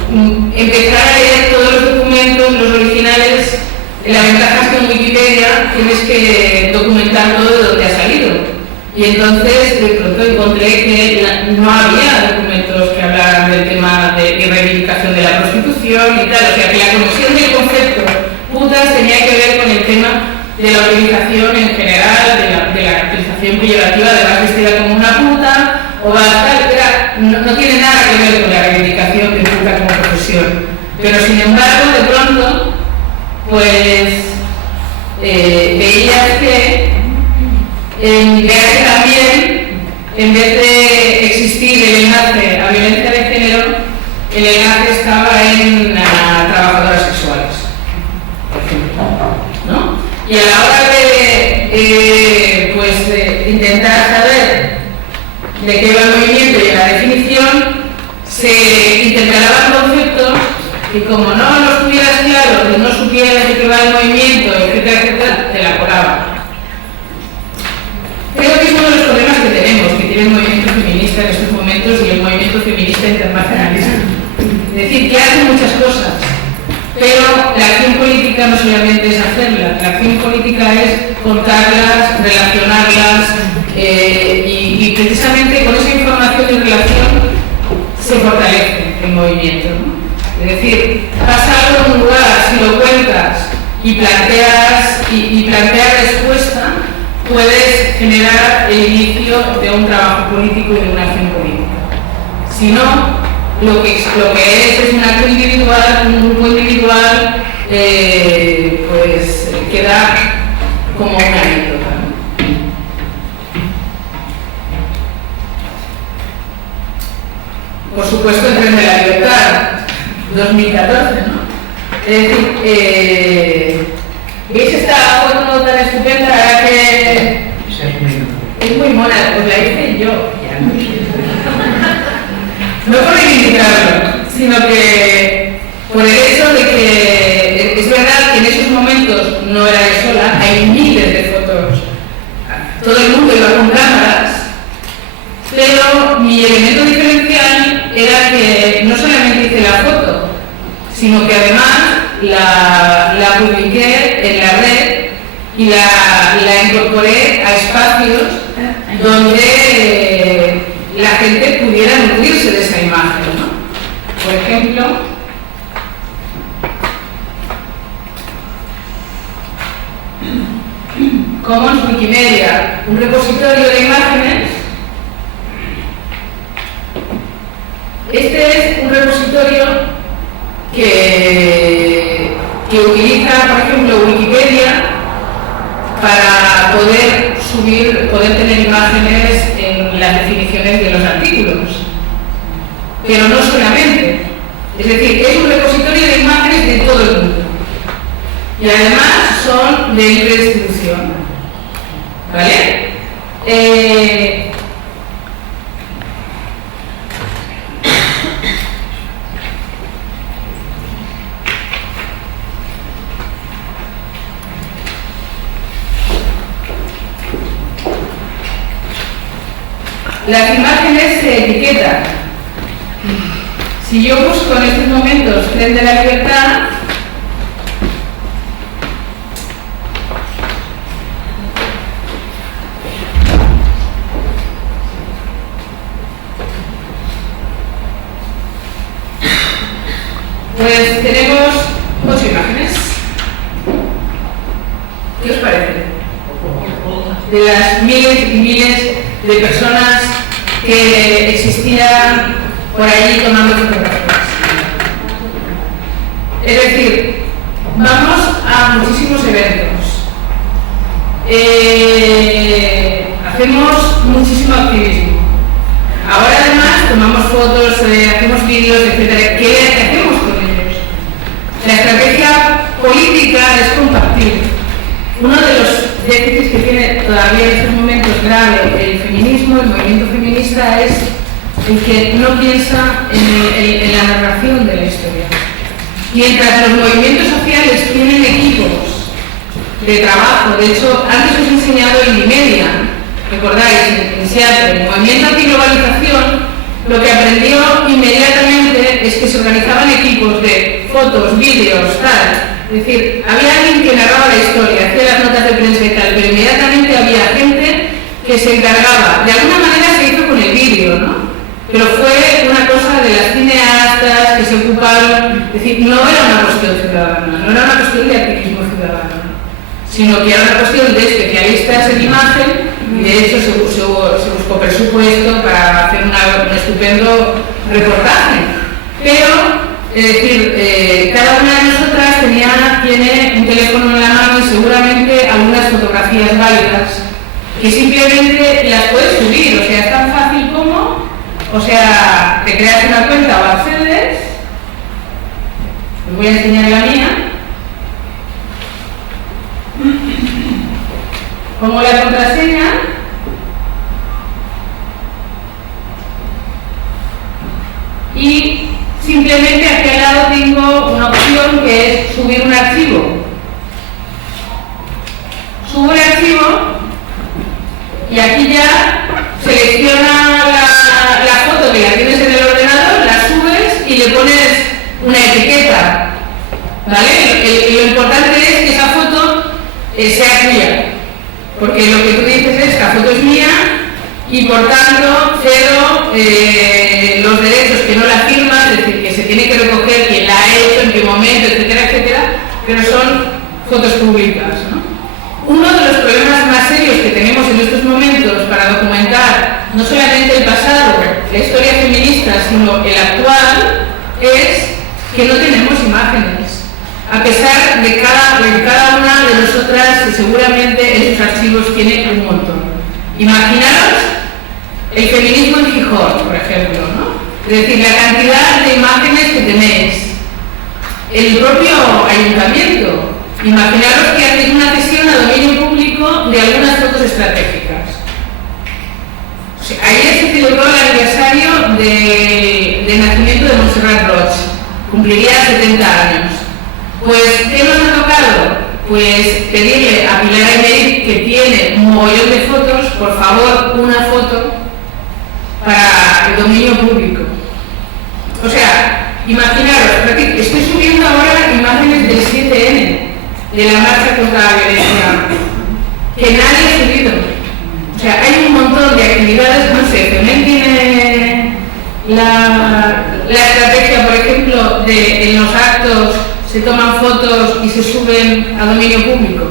empezar a leer todos los documentos, los originales. La ventaja es que en Wikipedia tienes que documentar todo de dónde ha salido. Y entonces de pronto encontré que no había documentos que hablaran del tema de reivindicación de la prostitución y tal. O sea que la conexión del concepto putas tenía que ver con el tema de la utilización en general, de la utilización peyorativa de vas vestida como una puta o vas tal, no tiene nada que ver con la reivindicación de puta como profesión. Pero sin embargo, de pronto, pues veías que también, en vez de existir el enlace a violencia de género, el enlace estaba en trabajadoras sexuales, por ejemplo, ¿no? Y a la hora de intentar saber de qué va el movimiento y la definición, se intercalaban conceptos y como no los tuvieras claro, que no supieras de qué va el movimiento, etcétera, etcétera, te la colaban. Creo que es uno de los problemas que tenemos, que tiene el movimiento feminista en estos momentos y el movimiento feminista internacionalista. Es decir, que hace muchas cosas, pero la acción política no solamente es hacerla, la acción política es contarlas, relacionarlas y precisamente con esa información y relación se fortalece el movimiento, ¿no? Es decir, pasa algo en un lugar, si lo cuentas y planteas respuesta, puedes generar el inicio de un trabajo político y de una acción política. Si no, lo que es una acción individual, un grupo individual, pues queda como una anécdota, ¿no? Por supuesto, el Tren de la Libertad, 2014, ¿no? Es decir, ¿veis esta foto tan estupenda? Ahora que es muy mona, pues la hice yo. No por reivindicarlo, sino que por el hecho de que es verdad que en esos momentos no era yo sola, hay miles de fotos. Todo el mundo iba con cámaras, pero mi elemento diferencial era que no solamente hice la foto, sino que además la publiqué en la red y la incorporé a espacios donde la gente pudiera nutrirse de esa imagen, ¿no? Por ejemplo, Commons Wikimedia, un repositorio de imágenes. Este es un repositorio que utiliza, por ejemplo, Wikipedia para poder poder tener imágenes en las definiciones de los artículos. Pero no solamente. Es decir, es un repositorio de imágenes de todo el mundo. Y además son de libre distribución. ¿Vale? Las imágenes se etiquetan. Si yo busco en estos momentos Tren de la Libertad, pues tenemos 8 imágenes. ¿Qué os parece? De las miles y miles de personas que existían por allí tomando fotografías. Es decir, vamos a muchísimos eventos, hacemos muchísimo activismo. Ahora además tomamos fotos, hacemos vídeos, etc. ¿Qué hacemos con ellos? La estrategia política es compartir. Uno de los déficits que tiene todavía en estos momentos grave el feminismo, el movimiento feminista, es el que no piensa en la narración de la historia. Mientras los movimientos sociales tienen equipos de trabajo, de hecho, antes os he enseñado en Wikimedia, recordáis, en Seattle, el movimiento antiglobalización, lo que aprendió inmediatamente es que se organizaban equipos de fotos, vídeos, tal. Es decir, había alguien que narraba la historia, hacía las notas de prensa y tal, pero inmediatamente había gente que se encargaba. De alguna manera se hizo con el vídeo, ¿no? Pero fue una cosa de las cineastas que se ocuparon. Es decir, no era una cuestión ciudadana, no era una cuestión de activismo ciudadano, sino que era una cuestión de especialistas en imagen, y de hecho se buscó presupuesto para hacer un estupendo reportaje. Pero es decir, cada una de nosotras tiene un teléfono en la mano y seguramente algunas fotografías válidas que simplemente las puedes subir, o sea, es tan fácil como, o sea, te creas una cuenta o accedes. Os voy a enseñar la mía. Pongo la contraseña. Y simplemente aquí al lado tengo una opción que es subir un archivo. Subo el archivo y aquí ya selecciona la foto que ya tienes en el ordenador, la subes y le pones una etiqueta, ¿vale? Lo importante es que esa foto sea tuya, porque lo que tú dices es que la foto es mía y por tanto cedo los derechos que no la firman, es decir, que se tiene que recoger quién la ha hecho, en qué momento, etcétera, etcétera, pero son fotos públicas, ¿no? Uno de los problemas más serios que tenemos en estos momentos para documentar no solamente el pasado, la historia feminista, sino el actual, es que no tenemos imágenes, a pesar de cada una de nosotras que seguramente en sus archivos tiene un montón. Imaginaros el feminismo en Gijón, por ejemplo, ¿no? Es decir, la cantidad de imágenes que tenéis. El propio ayuntamiento. Imaginaros que hacéis una cesión a dominio público de algunas fotos estratégicas. O sea, ayer se celebró el aniversario del nacimiento de Montserrat Roig. Cumpliría 70 años. Pues, ¿qué nos ha tocado? Pues pedirle a Pilar Aymerich, que tiene un mogollón de fotos, por favor, una foto para el dominio público. O sea, imaginaros, estoy subiendo ahora imágenes del 7N, de la marcha contra la violencia, que nadie ha subido. O sea, hay un montón de actividades, no sé, también tiene la estrategia, por ejemplo, de en los actos se toman fotos y se suben a dominio público.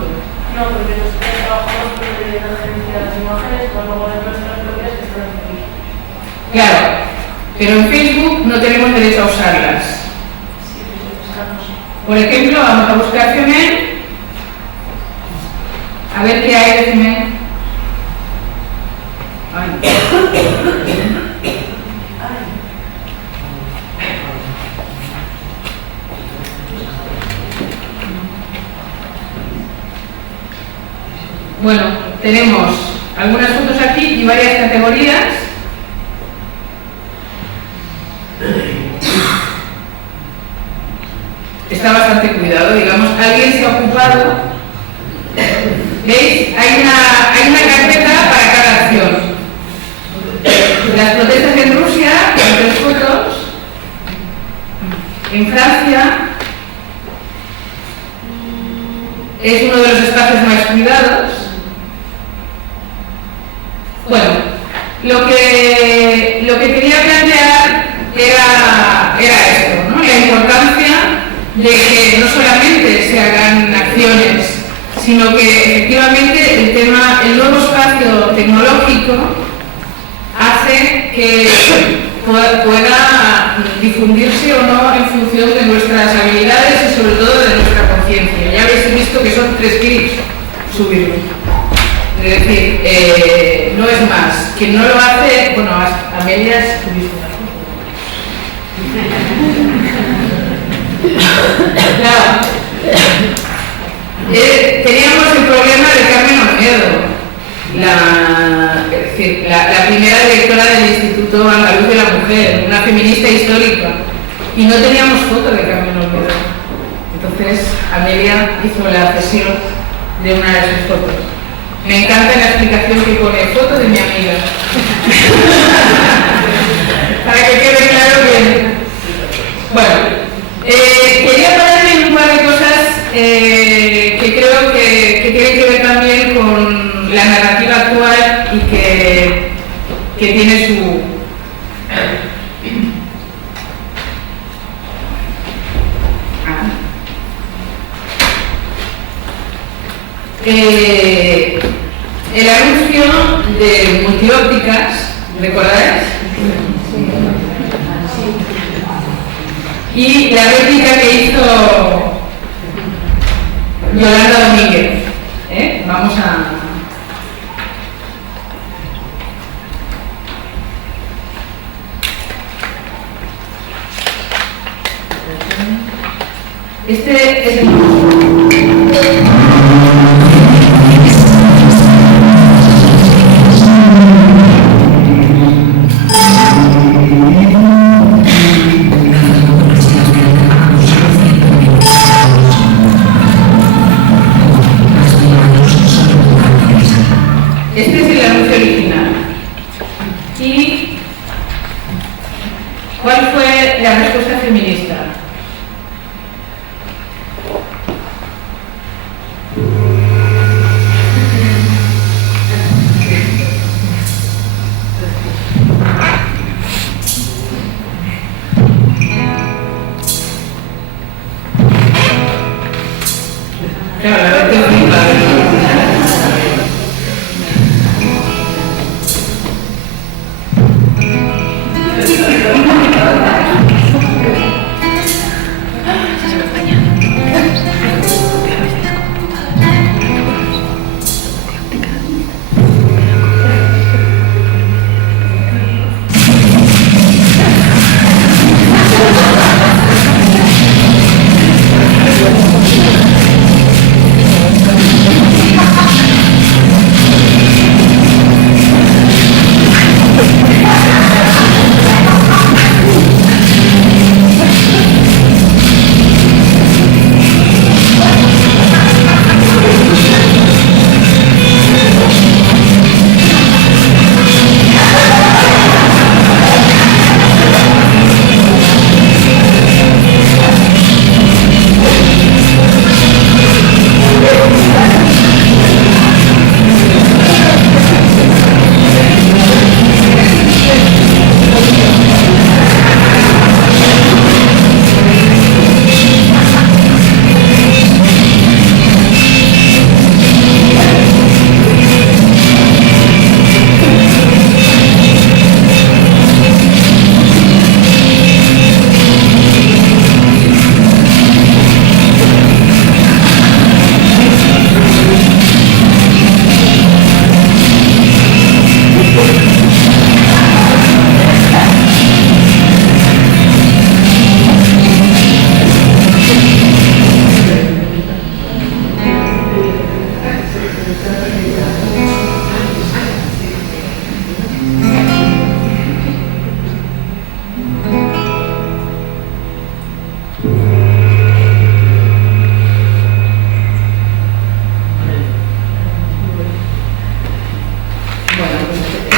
No, porque nosotros trabajamos con la gerencia de las imágenes, con luego de nuestras propias que están aquí. Claro, pero en Facebook no tenemos derecho a usarlas. Sí, pues buscamos. Por ejemplo, vamos a buscar Femen, a ver qué hay de Femen. Bueno, tenemos algunas fotos aquí y varias categorías. Está bastante cuidado, digamos, alguien se ha ocupado. ¿Veis? Hay una carpeta para cada acción. Las protestas en Rusia, con 3 fotos. En Francia es uno de los espacios más cuidados. Bueno, lo que quería plantear era esto, ¿no? La importancia de que no solamente se hagan acciones, sino que efectivamente el nuevo espacio tecnológico hace que pueda difundirse o no en función de nuestras habilidades y sobre todo de nuestra conciencia. Ya habéis visto que son 3 clics subirlo. Es decir, no es más. Quien no lo hace, bueno, Amelia es tu mismo. Claro. Teníamos el problema de Carmen Olmedo, la primera directora del Instituto Andaluz de la Mujer, una feminista histórica, y no teníamos foto de Carmen Olmedo. Entonces Amelia hizo la cesión de una de sus fotos. Me encanta la explicación que pone foto de mi amiga. Para que quede claro bien. Bueno, quería pararme en un par de cosas que creo que tienen que ver también con la narrativa actual y que tiene su... el anuncio de Multiópticas, ¿recordáis? Y la réplica que hizo Yolanda Domínguez. Vamos a... Este es el... Este es el anuncio original. ¿Y cuál fue la respuesta feminista? Claro, la gente es muy clara.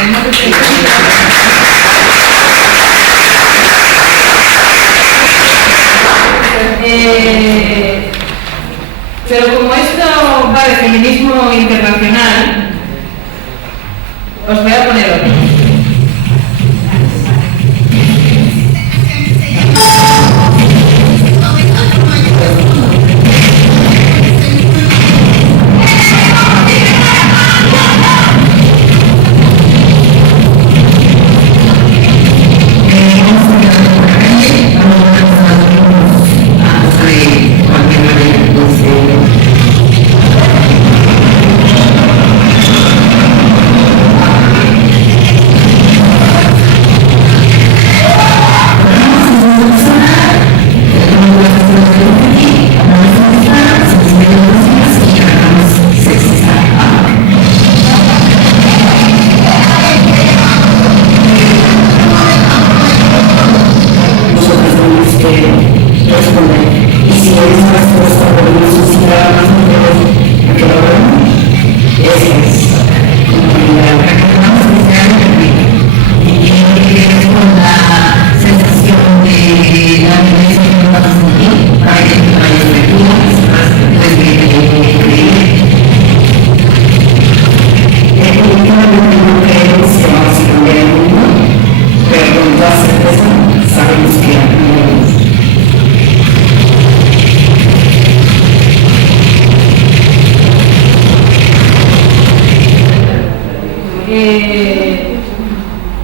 tenemos pero como esto va de feminismo internacional, os voy a poner otro.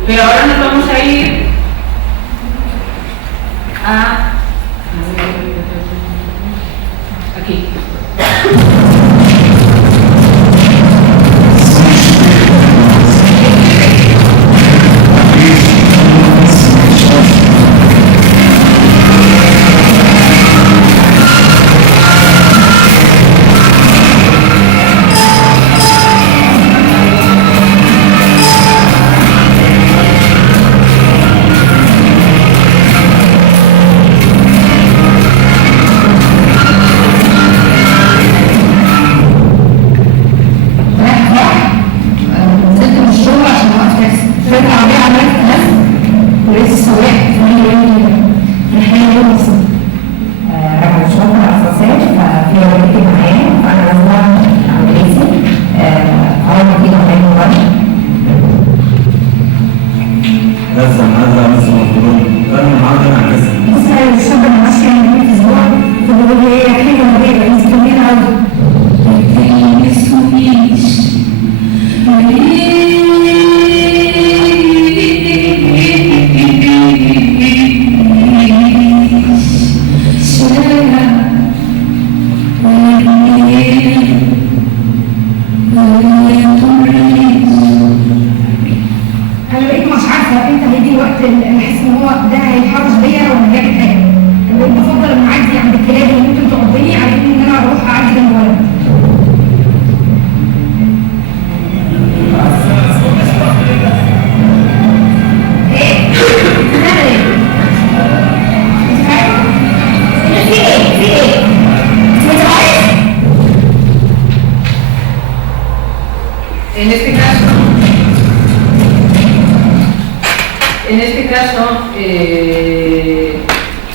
Pero ahora nos vamos a ir a aquí.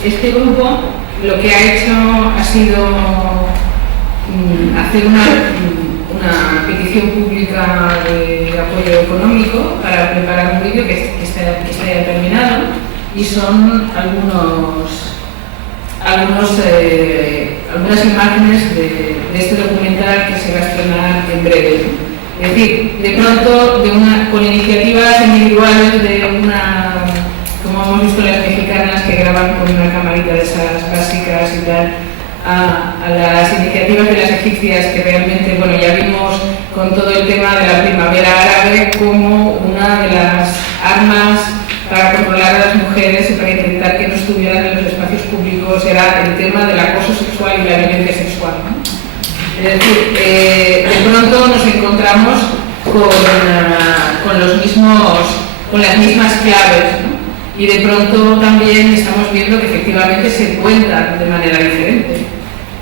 Este grupo lo que ha hecho ha sido hacer una petición pública de apoyo económico para preparar un vídeo que está ya terminado, y son algunas imágenes de este documental que se va a estrenar en breve. Es decir, de pronto, con iniciativas individuales como hemos visto las mexicanas que graban con una camarita de esas básicas y tal, a las iniciativas de las egipcias que realmente, bueno, ya vimos con todo el tema de la primavera árabe como una de las armas para controlar a las mujeres y para intentar que no estuvieran en los espacios públicos era el tema del acoso sexual y la violencia sexual, ¿no? Es decir, de pronto nos encontramos con las mismas claves, ¿no? Y de pronto también estamos viendo que efectivamente se cuentan de manera diferente,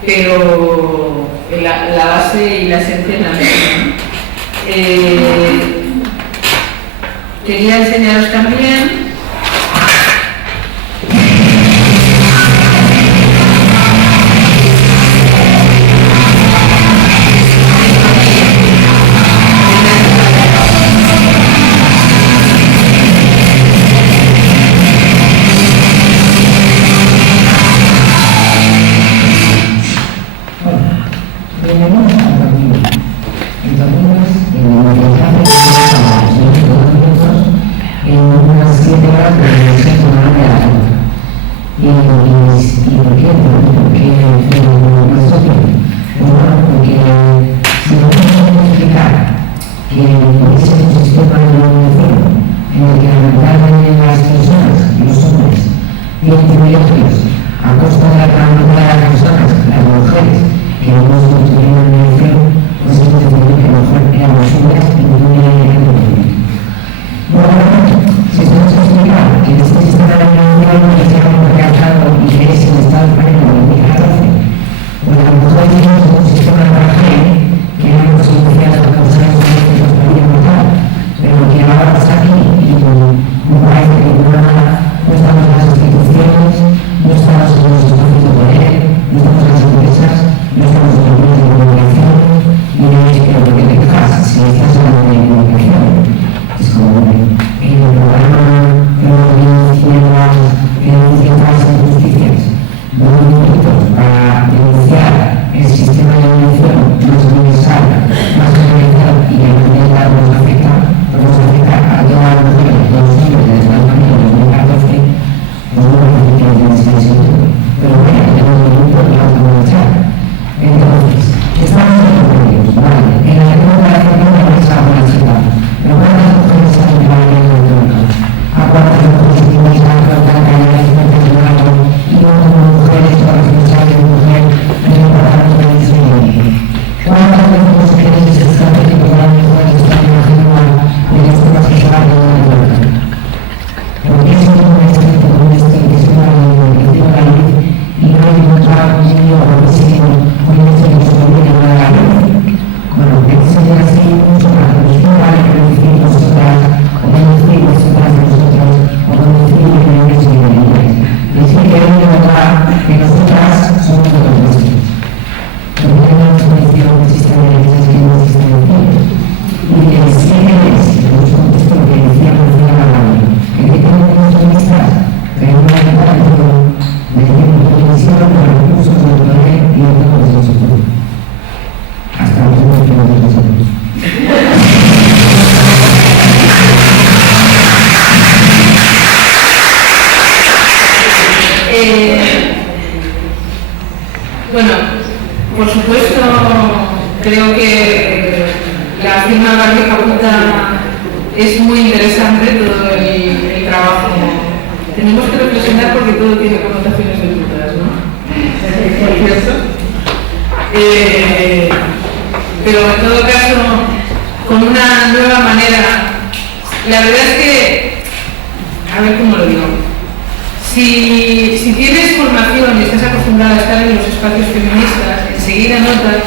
pero la base y la esencia es la misma, ¿no? quería enseñaros también bueno, por supuesto, creo que la firma García Caputa es muy interesante, todo el trabajo. Tenemos que reflexionar porque todo tiene connotaciones violentas, ¿no? Por cierto. Pero en todo caso, con una nueva manera, la verdad es que, a ver cómo lo digo, si tienes formación y estás acostumbrada a estar en los espacios feministas, enseguida notas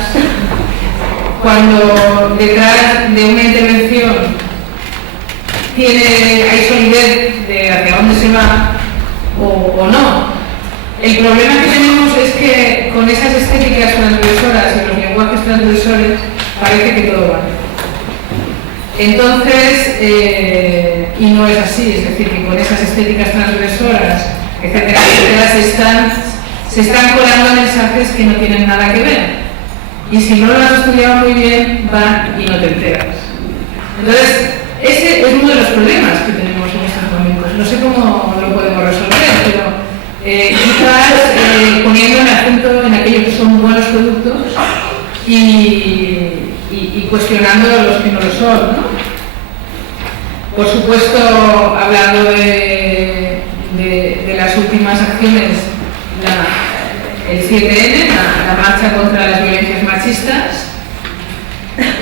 cuando detrás de una intervención hay solidez de hacia dónde se va o no. El problema que tenemos es que con esas estéticas transgresoras y los lenguajes transgresores parece que todo va. Entonces, y no es así, es decir, que con esas estéticas transgresoras, etcétera, etcétera, se están colando mensajes que no tienen nada que ver. Y si no lo has estudiado muy bien, van y no te enteras. Entonces, ese es uno de los problemas que tenemos en estos momentos. No sé cómo lo podemos resolver, pero quizás poniendo el acento en aquellos que son buenos productos y cuestionando los que no lo son, ¿no? Por supuesto, hablando de las últimas acciones, el 7N, la marcha contra las violencias machistas,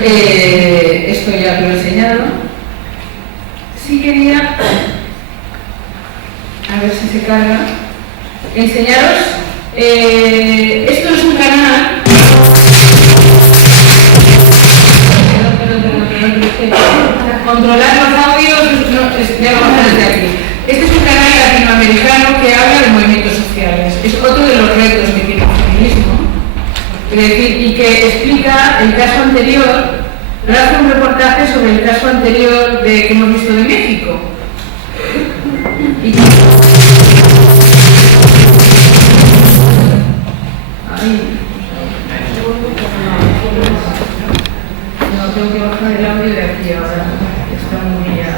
esto ya lo he enseñado. Sí quería, a ver si se carga, enseñaros, esto es un canal, controlar los audios el caso anterior, pero hace un reportaje sobre el caso anterior que hemos visto de México. No, tengo que bajar el audio de aquí ahora. Está muy ya.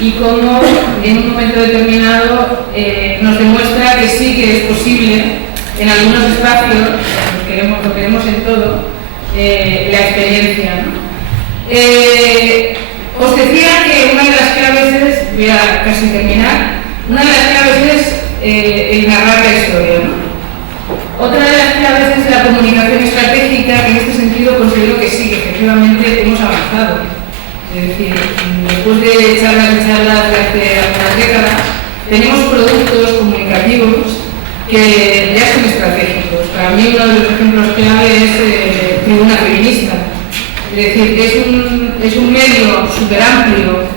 Y cómo en un momento determinado nos demuestra que sí que es posible en algunos espacios, lo queremos en todo, la experiencia, ¿no? Os decía que una de las claves es, voy a casi terminar, una de las claves es el narrar la historia, ¿no? Otra de las claves es la comunicación estratégica, que en este sentido considero que sí, que efectivamente hemos avanzado. Es decir, después de charlas de hace algunas décadas, tenemos productos comunicativos que ya son estratégicos. Para mí uno de los ejemplos clave es Tribuna Feminista. Es decir, es un medio súper amplio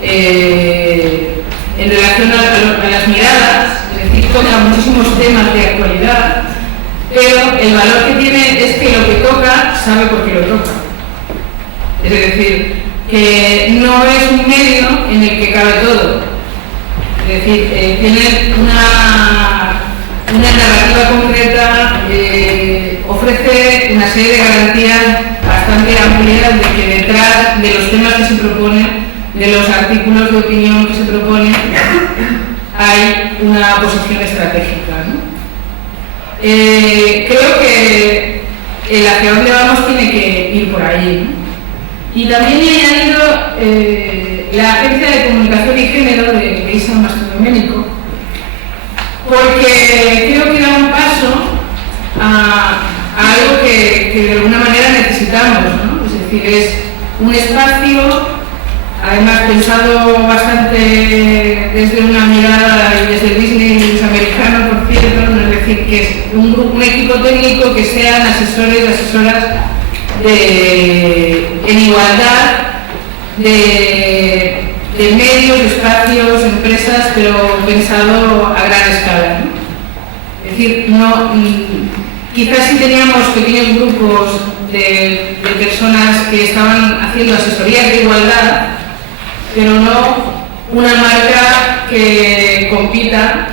en relación a las miradas, es decir, toca muchísimos temas de actualidad, pero el valor que tiene es que lo que toca sabe por qué lo toca. Es decir, que no es un medio en el que cabe todo. Es decir, tiene una narrativa concreta, ofrece una serie de garantías bastante amplias de que detrás de los temas que se proponen, de los artículos de opinión que se proponen, hay una posición estratégica, ¿no? Creo que el hacia dónde vamos tiene que ir por ahí, ¿no? Y también he añadido la Agencia de Comunicación y Género de Isa Mastrodoménico, porque creo que da un paso a algo que de alguna manera necesitamos, ¿no? Es decir, es un espacio, además pensado bastante desde una mirada y desde el business americano, por cierto, ¿no? Es decir, que es un equipo técnico que sean asesores y asesoras en igualdad de medios, espacios, empresas, pero pensado a gran escala, ¿no? Es decir, quizás sí teníamos pequeños grupos de personas que estaban haciendo asesorías de igualdad, pero no una marca que compita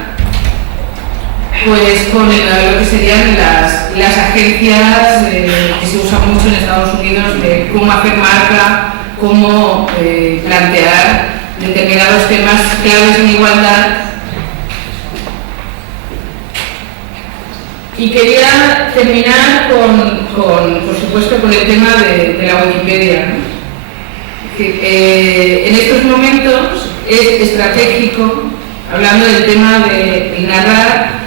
pues con lo que serían las agencias que se usan mucho en Estados Unidos de cómo hacer marca, cómo plantear determinados temas claves en igualdad. Y quería terminar por supuesto, con el tema de la Wikipedia, ¿no? En estos momentos es estratégico, hablando del tema de narrar,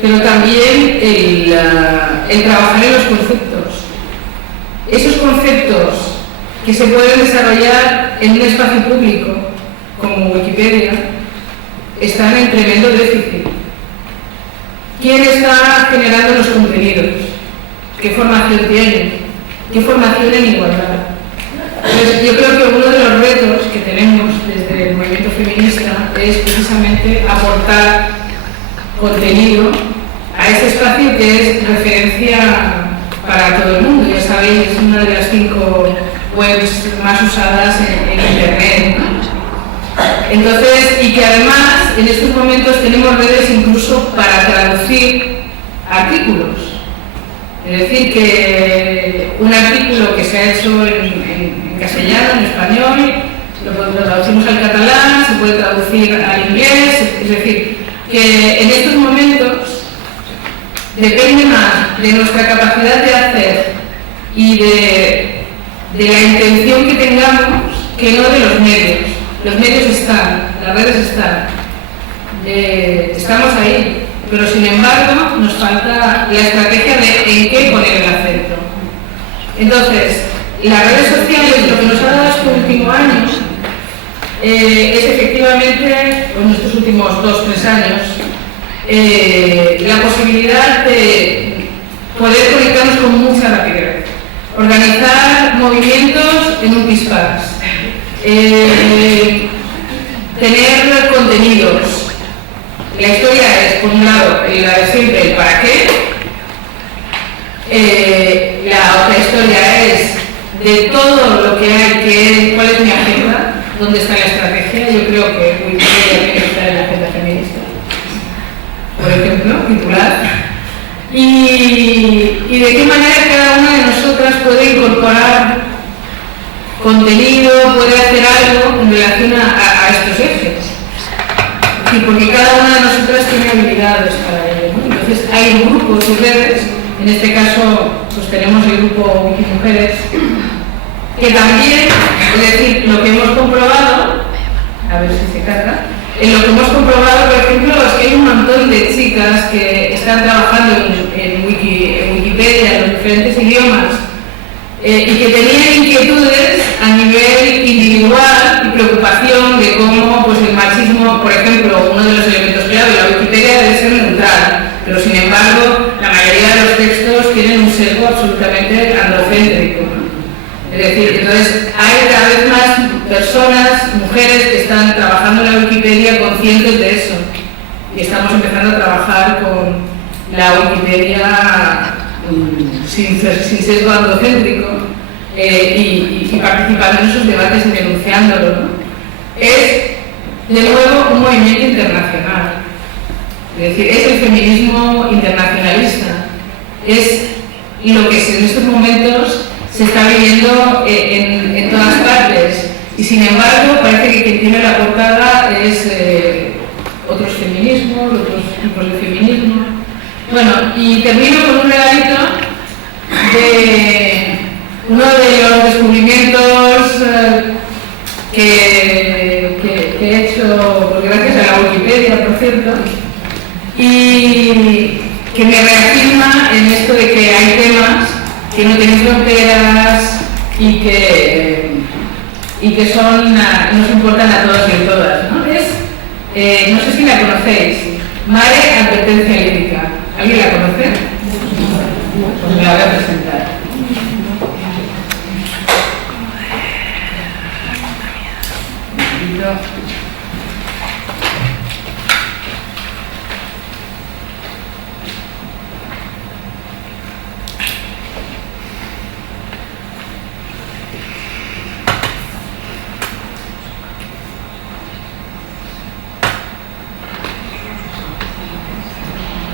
pero también el trabajar en los conceptos. Esos conceptos que se pueden desarrollar en un espacio público, como Wikipedia, están en tremendo déficit. ¿Quién está generando los contenidos? ¿Qué formación tiene? ¿Qué formación en igualdad? Pues yo creo que uno de los retos que tenemos desde el movimiento feminista es precisamente aportar contenido a este espacio que es referencia para todo el mundo. Ya sabéis, es una de las 5 webs más usadas en Internet, ¿no? Entonces, y que además en estos momentos tenemos redes incluso para traducir artículos. Es decir, que un artículo que se ha hecho en castellano, en español, lo traducimos al catalán, se puede traducir al inglés, es decir, que en estos momentos depende más de nuestra capacidad de hacer y de la intención que tengamos que no de los medios. Los medios están, las redes están, estamos ahí. Pero sin embargo nos falta la estrategia de en qué poner el acento. Entonces, las redes sociales, lo que nos ha dado este último año es efectivamente, en estos últimos 2-3 años, la posibilidad de poder conectarnos con mucha rapidez, organizar movimientos en un pispás, tener contenidos. La historia es, por un lado, la de siempre, el para qué. La otra historia es de todo lo que hay, cuál es mi agenda, dónde está la estrategia. Yo creo que Wikipedia tiene que estar en la agenda feminista, por ejemplo, titular. Y de qué manera cada una de nosotras puede incorporar contenido, puede hacer algo en relación a estos ejes. Sí, porque cada una de nosotras tiene habilidades para ello, ¿no? Entonces hay grupos y redes, en este caso pues tenemos el grupo Wikimujeres, que también, es decir, lo que hemos comprobado, a ver si se carga, lo que hemos comprobado, por ejemplo, es que hay un montón de chicas que están trabajando en Wikipedia, en los diferentes idiomas, y que tenían inquietudes a nivel individual y preocupación de cómo pues, el machismo, por ejemplo, uno de los elementos clave de la Wikipedia debe ser neutral, pero sin embargo la mayoría de los textos tienen un sesgo absolutamente androcéntrico, ¿no? Es decir, entonces hay cada vez más personas, mujeres que están trabajando en la Wikipedia conscientes de eso, y estamos empezando a trabajar con la Wikipedia sin sesgo androcéntrico y participando en esos debates y denunciándolo, ¿no? Es de nuevo un movimiento internacional, es decir, es el feminismo internacionalista, es lo que en estos momentos se está viviendo en todas partes, y sin embargo parece que quien tiene la portada es otros feminismos, otros tipos de feminismo. Bueno, y termino con un regalito de uno de los descubrimientos que he hecho, pues gracias a la Wikipedia, por cierto, y que me reafirma en esto de que hay temas que no tienen fronteras y que nos importan a todos y a todas, ¿no? No sé si la conocéis, Mare, advertencia lírica. ¿Alguien la conoce? Pues me la voy a presentar.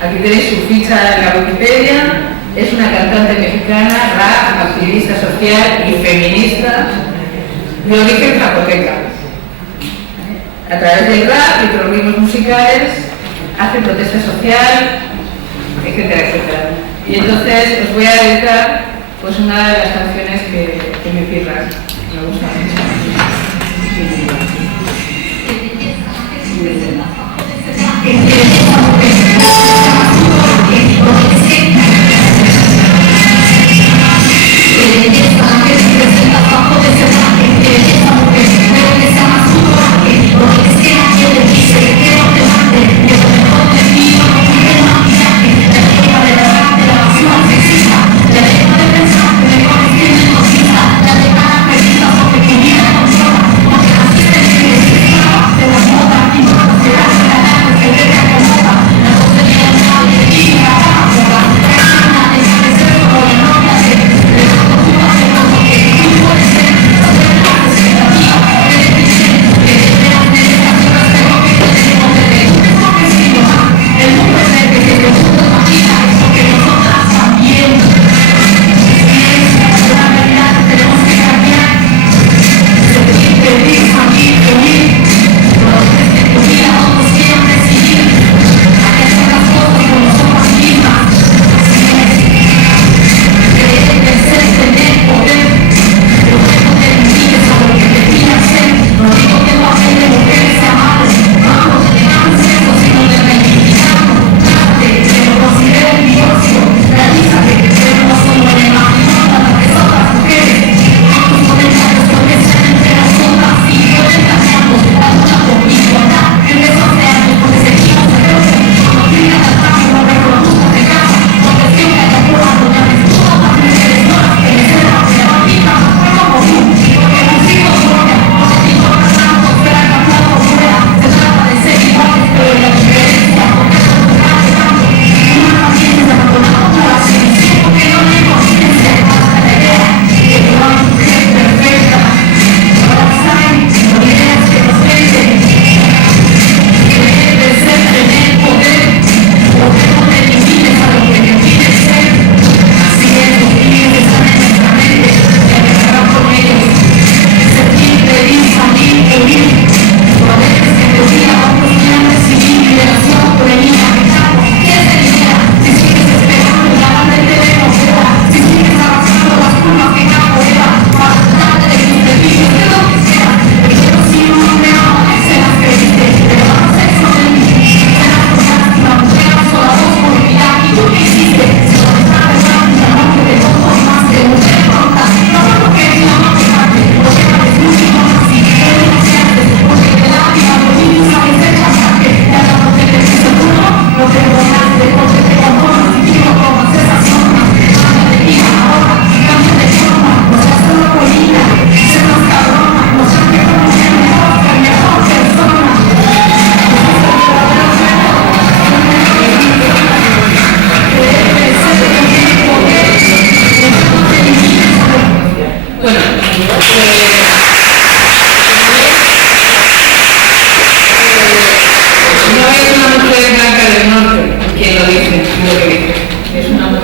Aquí tenéis su ficha en la Wikipedia. Es una cantante mexicana, rap, activista social y feminista de origen zapoteca. A través del rap y de los ritmos musicales hace protesta social, etcétera, etcétera. Y entonces os voy a dedicar pues, una de las canciones que me pirran. Me gusta mucho. Como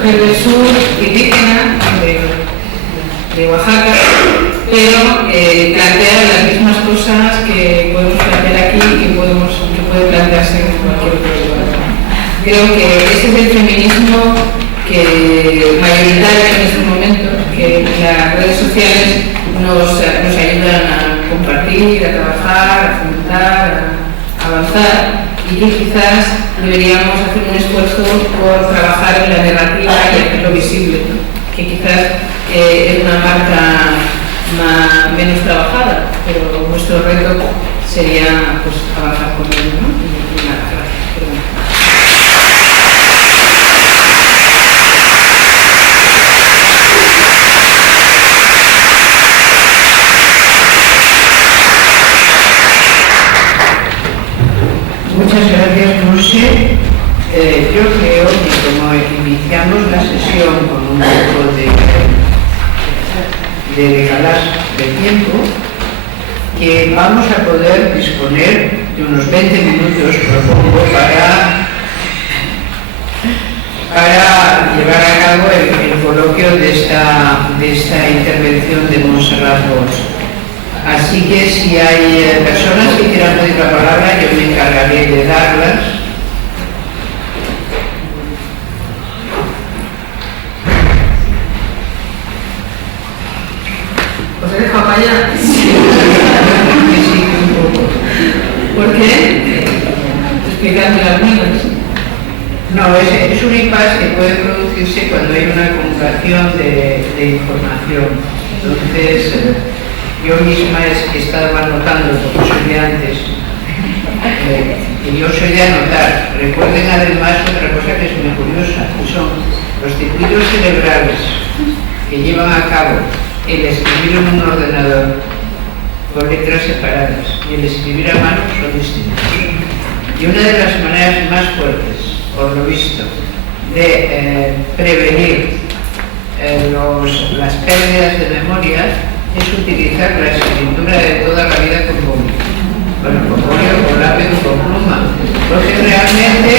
mujer del sur, indígena, de Oaxaca, pero plantea las mismas cosas que podemos plantear aquí y que puede plantearse en cualquier otro lugar. Creo que ese es el feminismo mayoritario en este momento, que las redes sociales nos ayudan a compartir, a trabajar, a fomentar, a avanzar, y que quizás deberíamos hacer un esfuerzo por trabajar en la narrativa y hacerlo visible, ¿no? Que quizás es una marca menos trabajada, pero nuestro reto sería pues, avanzar con ello, ¿no? Y nada, gracias. Perdón. Muchas gracias, Monse. Yo creo que como iniciamos la sesión con un poco de decalaje de tiempo, que vamos a poder disponer de unos 20 minutos, propongo, para llevar a cabo el coloquio de esta intervención de Montserrat Bosch. Así que si hay personas que quieran pedir la palabra, yo me encargaré de darlas. ¿Os he dejado para allá? Sí, un poco. ¿Por qué? Explicando las mías. No, es un impasse que puede producirse cuando hay una acumulación de información. Entonces, yo misma he estado anotando, porque soy de antes, y yo soy de anotar. Recuerden además otra cosa que es muy curiosa, que son los circuitos cerebrales que llevan a cabo el escribir en un ordenador con letras separadas y el escribir a mano son distintos. Y una de las maneras más fuertes, por lo visto, de prevenir las pérdidas de memoria es utilizar la escritura de toda la vida con boli. Bueno, con boli o con lápiz o con pluma. Porque realmente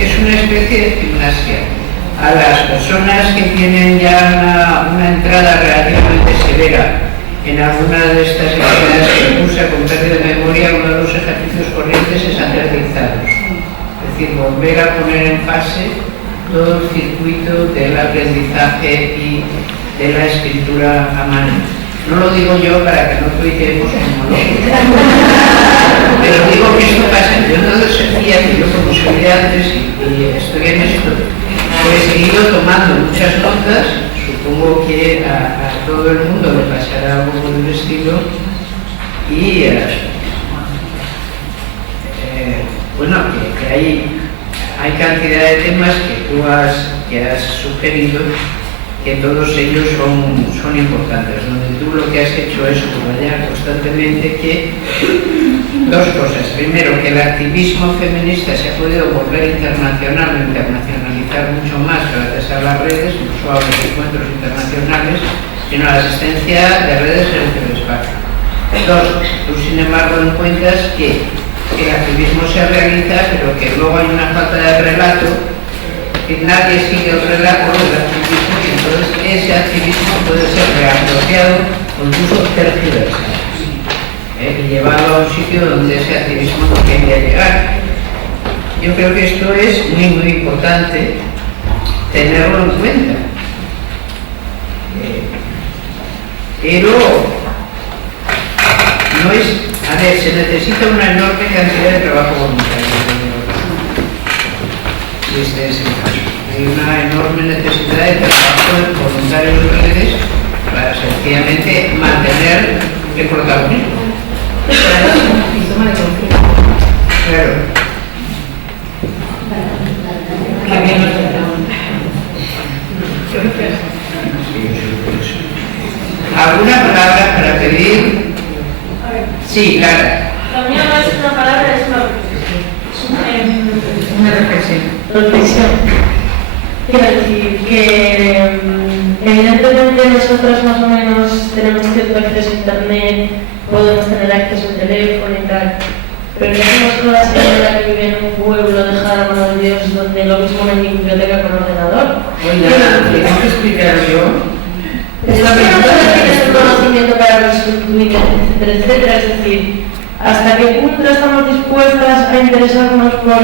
es una especie de gimnasia. A las personas que tienen ya una entrada relativamente severa en alguna de estas enfermedades que cursa con pérdida de memoria, uno de los ejercicios corrientes es hacer dictados. Es decir, volver a poner en fase todo el circuito del aprendizaje y de la escritura a mano. No lo digo yo para que no tuiteemos como locos, pero digo que esto pasa. Yo entonces sentía que yo, como soy de antes y estoy en esto, he seguido tomando muchas notas. Supongo que a todo el mundo le pasará algo por el estilo y bueno, que hay cantidad de temas que tú has sugerido, que todos ellos son importantes, donde tú lo que has hecho es subrayar constantemente que dos cosas. Primero, que el activismo feminista se ha podido volver internacional o internacionalizar mucho más gracias a las redes, no solo a los encuentros internacionales, sino a la existencia de redes en el ciberespacio. Dos, tú sin embargo encuentras que el activismo se realiza, pero que luego hay una falta de relato, que nadie sigue el relato del activismo y entonces ese activismo puede ser reapropiado o incluso tergiversado y llevado a un sitio donde ese activismo no quería llegar. Yo creo que esto es muy, muy importante tenerlo en cuenta. Pero no es, a ver, se necesita una enorme cantidad de trabajo voluntario. Y este es el caso. Hay una enorme necesidad de trabajo voluntario en las redes para sencillamente mantener el protagonismo. Y toma de confianza. Claro. Qué bien nos tratamos. ¿Alguna palabra para pedir? Sí, Lara. La mía no es una palabra, es Una reflexión. reflexión. Quiero decir que evidentemente nosotros más o menos tenemos cierto acceso a internet, podemos tener acceso al teléfono y tal, pero ya somos con la señora que vive en un pueblo dejada a mano de Dios donde lo mismo no hay ni biblioteca con ordenador. Oiga, ¿le tengo que explicar yo? Esta pregunta no tienes el conocimiento para restituir, etcétera, etcétera. Es decir, ¿hasta qué punto estamos dispuestas a interesarnos por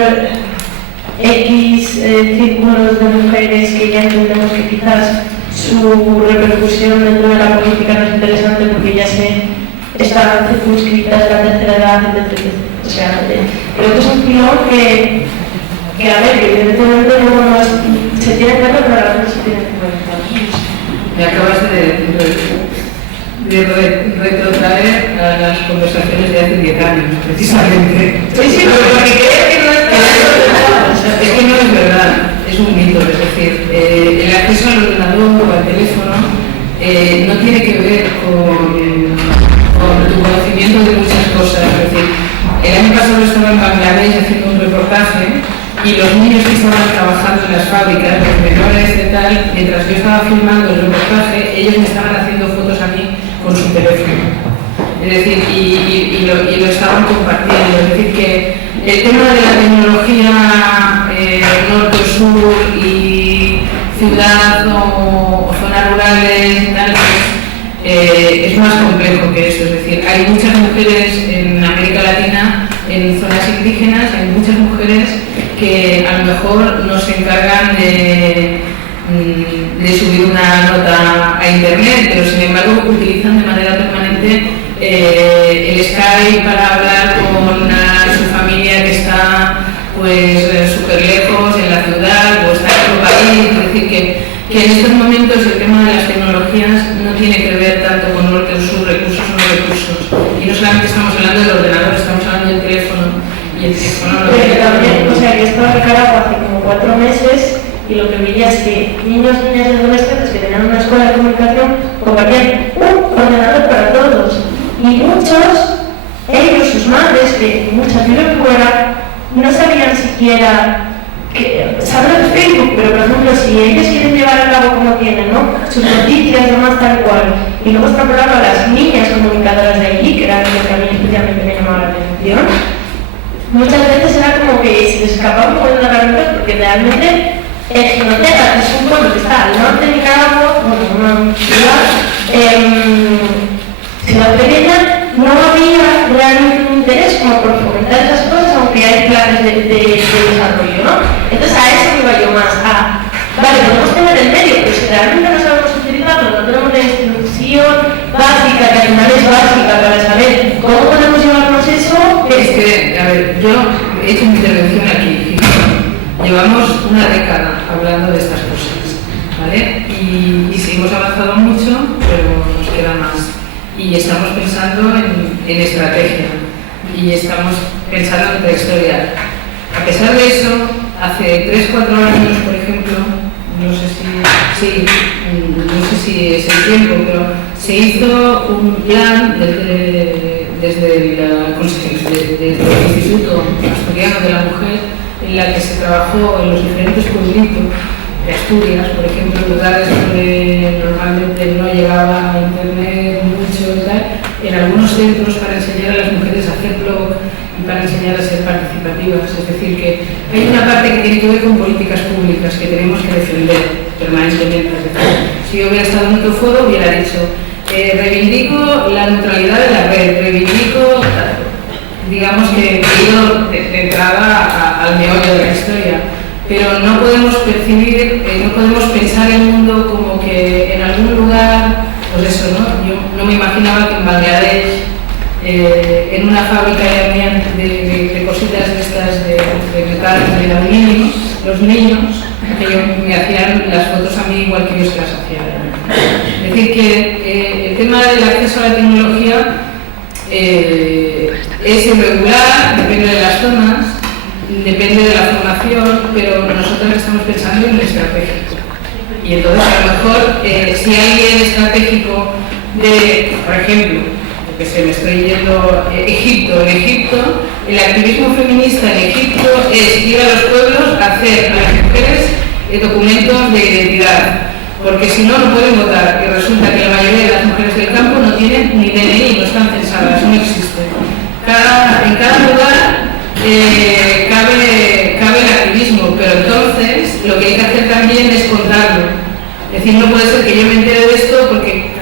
X círculos de mujeres que ya entendemos que quizás su repercusión dentro de la política no es interesante porque ya están circunscritas a la tercera edad, etcétera? O sea, creo que es un filón que a ver, que evidentemente se tiene que ver, pero a la vez se tiene que ver. Me acabas de retrotraer a las conversaciones de hace 10 años, precisamente. Sí, pero porque creo que no es que no es verdad, es un mito. Es decir, el acceso al ordenador o al teléfono no tiene que ver con tu conocimiento de muchas cosas. Es decir, el año pasado estaba en Bangladesh haciendo un reportaje y los niños que estaban trabajando en las fábricas, los menores de tal, mientras yo estaba filmando el reportaje, ellos me estaban haciendo fotos a mí con su teléfono. Es decir, y lo estaban compartiendo. Es decir, que el tema de la tecnología norte o sur y ciudad o zonas rurales y tal, es más complejo que eso. Es decir, hay muchas mujeres en América Latina, en zonas indígenas, hay muchas mujeres que a lo mejor no se encargan de subir una nota a internet, pero sin embargo utilizan de manera permanente el Skype para hablar con su familia que está pues súper lejos en la ciudad o está en otro país. Es decir, que en estos momentos el tema de las tecnologías no tiene que ver tanto con norte o sur, recursos o no recursos. Y no solamente estamos hablando del ordenador, estamos hablando del teléfono. Y el teléfono no pero también, o sea, que estaba en Nicaragua hace como 4 meses y lo que veía es que niños, niñas y adolescentes que tenían una escuela de comunicación compartían un ordenador para todos. Y muchos, ellos, sus madres, que muchas viven fuera, no sabían siquiera saben de Facebook, pero por ejemplo, si ellos quieren llevar a cabo como tienen, ¿no?, sus noticias, demás tal cual, y luego extrapolarlo a las niñas comunicadoras de allí, que era lo que a mí especialmente me llamaba la atención, muchas veces era como que se les escapaba un poco de la garganta, porque realmente en Jinotega, que es un pueblo que está al norte de Nicaragua, bueno, una ciudad pequeña, no había realmente un interés como por fomentar esas cosas, aunque hay planes de desarrollo, ¿no? Entonces a eso iba yo más, vale, podemos tener el medio, pero si realmente no sabemos utilizarlo, no tenemos la instrucción básica, que al final es básica para saber cómo podemos llevarnos eso. Es que, a ver, yo he hecho mi intervención aquí, llevamos una década hablando de estas cosas, ¿vale? Y sí, hemos avanzado mucho, pero nos queda más. Y estamos pensando en estrategia y estamos pensando en prehistoria. A pesar de eso, hace 3-4 años, por ejemplo, no sé si es el tiempo, pero se hizo un plan desde el Instituto Asturiano de la Mujer, en la que se trabajó en los diferentes pueblitos de Asturias, por ejemplo, lugares donde normalmente no llegaba a internet mucho y tal, en algunos centros para enseñar a las mujeres a hacer blog y para enseñar a ser participativas. Es decir, que hay una parte que tiene que ver con políticas públicas que tenemos que defender permanentemente. Es decir, si yo hubiera estado en otro foro, hubiera dicho, reivindico la neutralidad de la red, reivindico, digamos que he ido de entrada al meollo de la historia. Pero no podemos percibir, no podemos pensar el mundo como que en algún lugar, pues eso, ¿no? Yo no me imaginaba que en Bangladesh, en una fábrica de cositas de estas de metal, de aluminio, los niños que me hacían las fotos a mí igual que ellos que las hacían. Es decir, que el tema del acceso a la tecnología es irregular, depende de las zonas, depende de la formación, pero nosotros estamos pensando en el estratégico. Y entonces a lo mejor si alguien estratégico de, por ejemplo, que se me estoy yendo Egipto, en Egipto, el activismo feminista en Egipto es ir a los pueblos a hacer a las mujeres documentos de identidad, porque si no, no pueden votar, y resulta que la mayoría de las mujeres del campo no tienen ni DNI, no están censadas, no existen. En cada lugar cabe el activismo, pero entonces lo que hay que hacer también es contarlo. Es decir, no puede ser que yo me entere de esto porque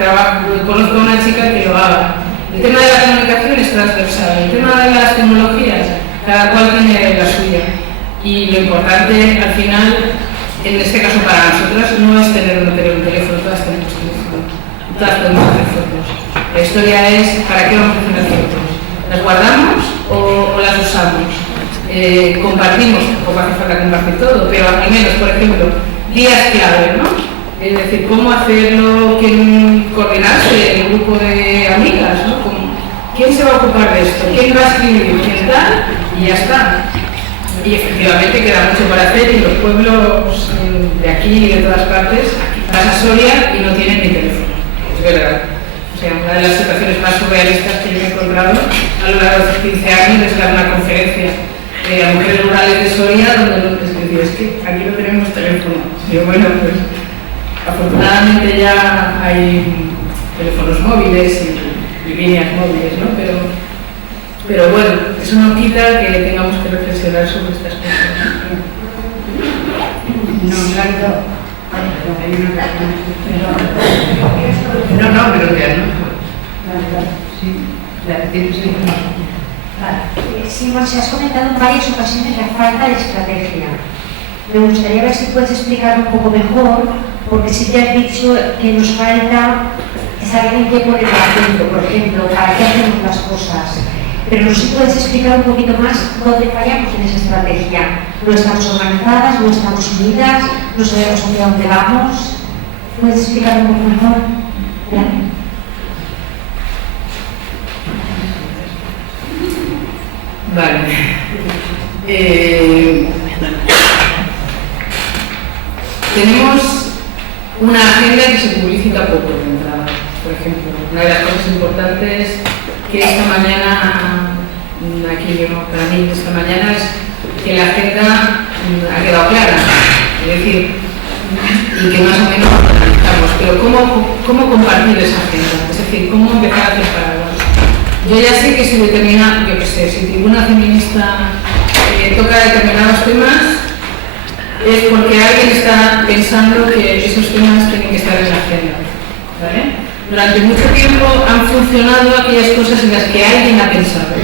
conozco a una chica que lo haga. El tema de la comunicación es transversal, el tema de las tecnologías, cada cual tiene la suya. Y lo importante al final, en este caso para nosotras, no es tener un teléfono, todas tenemos teléfono, todas podemos hacer fotos. La historia es ¿para qué vamos a hacer fotos? ¿Las guardamos o las usamos? Compartimos, tampoco hace falta compartir todo, pero al menos, por ejemplo, días clave, ¿no? Es decir, cómo hacerlo, coordinarse el grupo de amigas, ¿no? ¿Quién se va a ocupar de esto? ¿Quién va a escribir? ¿Quién tal? Y ya está. Y efectivamente queda mucho para hacer y los pueblos de aquí y de todas partes, aquí vas a Soria y no tienen ni teléfono. Es verdad. O sea, una de las situaciones más surrealistas que yo he encontrado a lo largo de estos 15 años es dar una conferencia a mujeres rurales de Soria donde les decía, es que aquí no tenemos teléfono. Y yo, bueno, pues afortunadamente ya hay teléfonos móviles y líneas móviles, ¿no? Pero bueno, eso no quita que tengamos que reflexionar sobre estas cosas. No, claro. No, pero que no. Sí, sí, Monse, has comentado en varias ocasiones la falta de estrategia. Me gustaría ver si puedes explicar un poco mejor, porque sí te has dicho que nos falta saber en qué poner el acento, por ejemplo, para qué hacemos las cosas. Pero no sé si puedes explicar un poquito más dónde fallamos en esa estrategia. No estamos organizadas, no estamos unidas, no sabemos hacia dónde vamos. ¿Puedes explicar un poco mejor? Gracias. Vale. Tenemos una agenda que se publicita poco de entrada. Por ejemplo, una de las cosas importantes que esta mañana, aquí para mí esta mañana, es que la agenda ha quedado clara. Es decir, y que más o menos analizamos. Pero ¿cómo compartir esa agenda? Es decir, ¿cómo empezar a hacer paraguas? Yo ya sé que si determina, yo qué sé, si Tribuna Feminista toca determinados temas, es porque alguien está pensando que esos temas tienen que estar en la agenda, ¿vale? Durante mucho tiempo han funcionado aquellas cosas en las que alguien ha pensado.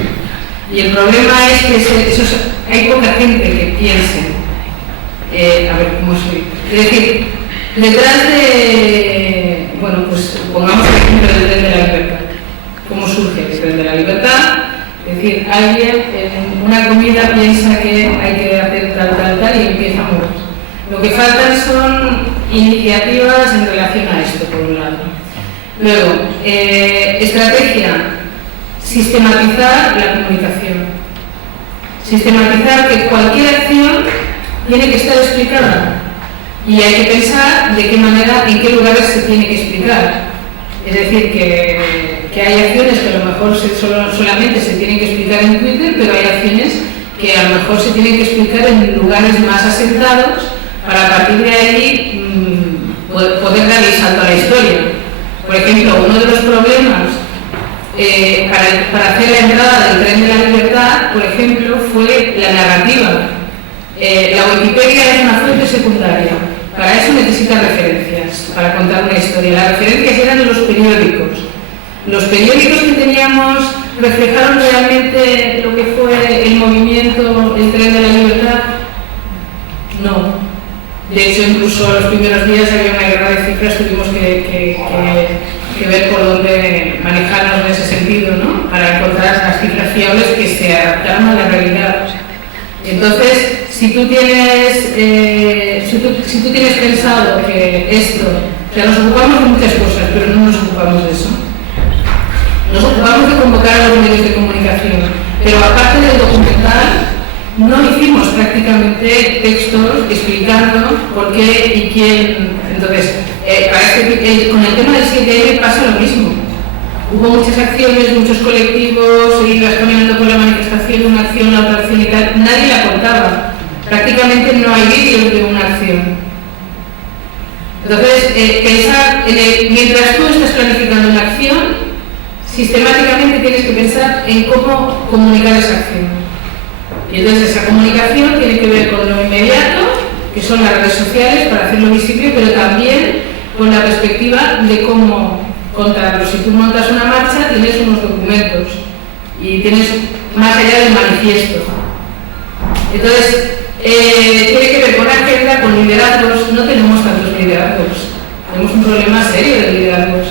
Y el problema es que hay poca gente que piense. A ver, ¿cómo soy? Es decir, detrás de... Bueno, pues pongamos el ejemplo del tren de la libertad. ¿Cómo surge el tren de la libertad? Es decir, alguien en una comida piensa que hay que hacer tal y empieza a moverse. Lo que faltan son iniciativas en relación a esto, por un lado. Luego, estrategia, sistematizar la comunicación. Sistematizar que cualquier acción tiene que estar explicada y hay que pensar de qué manera, en qué lugares se tiene que explicar. Es decir, que hay acciones que a lo mejor solamente se tienen que explicar en Twitter, pero hay acciones que a lo mejor se tienen que explicar en lugares más asentados para a partir de ahí poder dar el salto a la historia. Por ejemplo, uno de los problemas para hacer la entrada del tren de la libertad, por ejemplo, fue la narrativa. La Wikipedia es una fuente secundaria. Para eso necesita referencias, para contar una historia. Las referencias eran los periódicos. Los periódicos que teníamos reflejaron realmente lo que fue el movimiento, el tren de la libertad. No. De hecho, incluso los primeros días había una guerra de cifras, tuvimos que ver por dónde manejarnos en ese sentido, ¿no? Para encontrar las cifras fiables que se adaptaran a la realidad. Entonces, si tú tienes pensado que esto, o sea, nos ocupamos de muchas cosas, pero no nos ocupamos de eso. Nos ocupamos de convocar a los medios de comunicación, pero aparte del documental, no hicimos prácticamente textos explicando por qué y quién. Entonces, con el tema del 7M pasa lo mismo. Hubo muchas acciones, muchos colectivos, ibas caminando por la manifestación, una acción, la otra acción y tal. Nadie la contaba. Prácticamente no hay vídeos de una acción. Entonces, pensar mientras tú estás planificando una acción, sistemáticamente tienes que pensar en cómo comunicar esa acción. Y entonces esa comunicación tiene que ver con lo inmediato, que son las redes sociales para hacerlo visible, pero también con la perspectiva de cómo contarlo. Si tú montas una marcha, tienes unos documentos y tienes más allá del manifiesto. Entonces, tiene que ver con agenda, con liderazgos. No tenemos tantos liderazgos, tenemos un problema serio de liderazgos.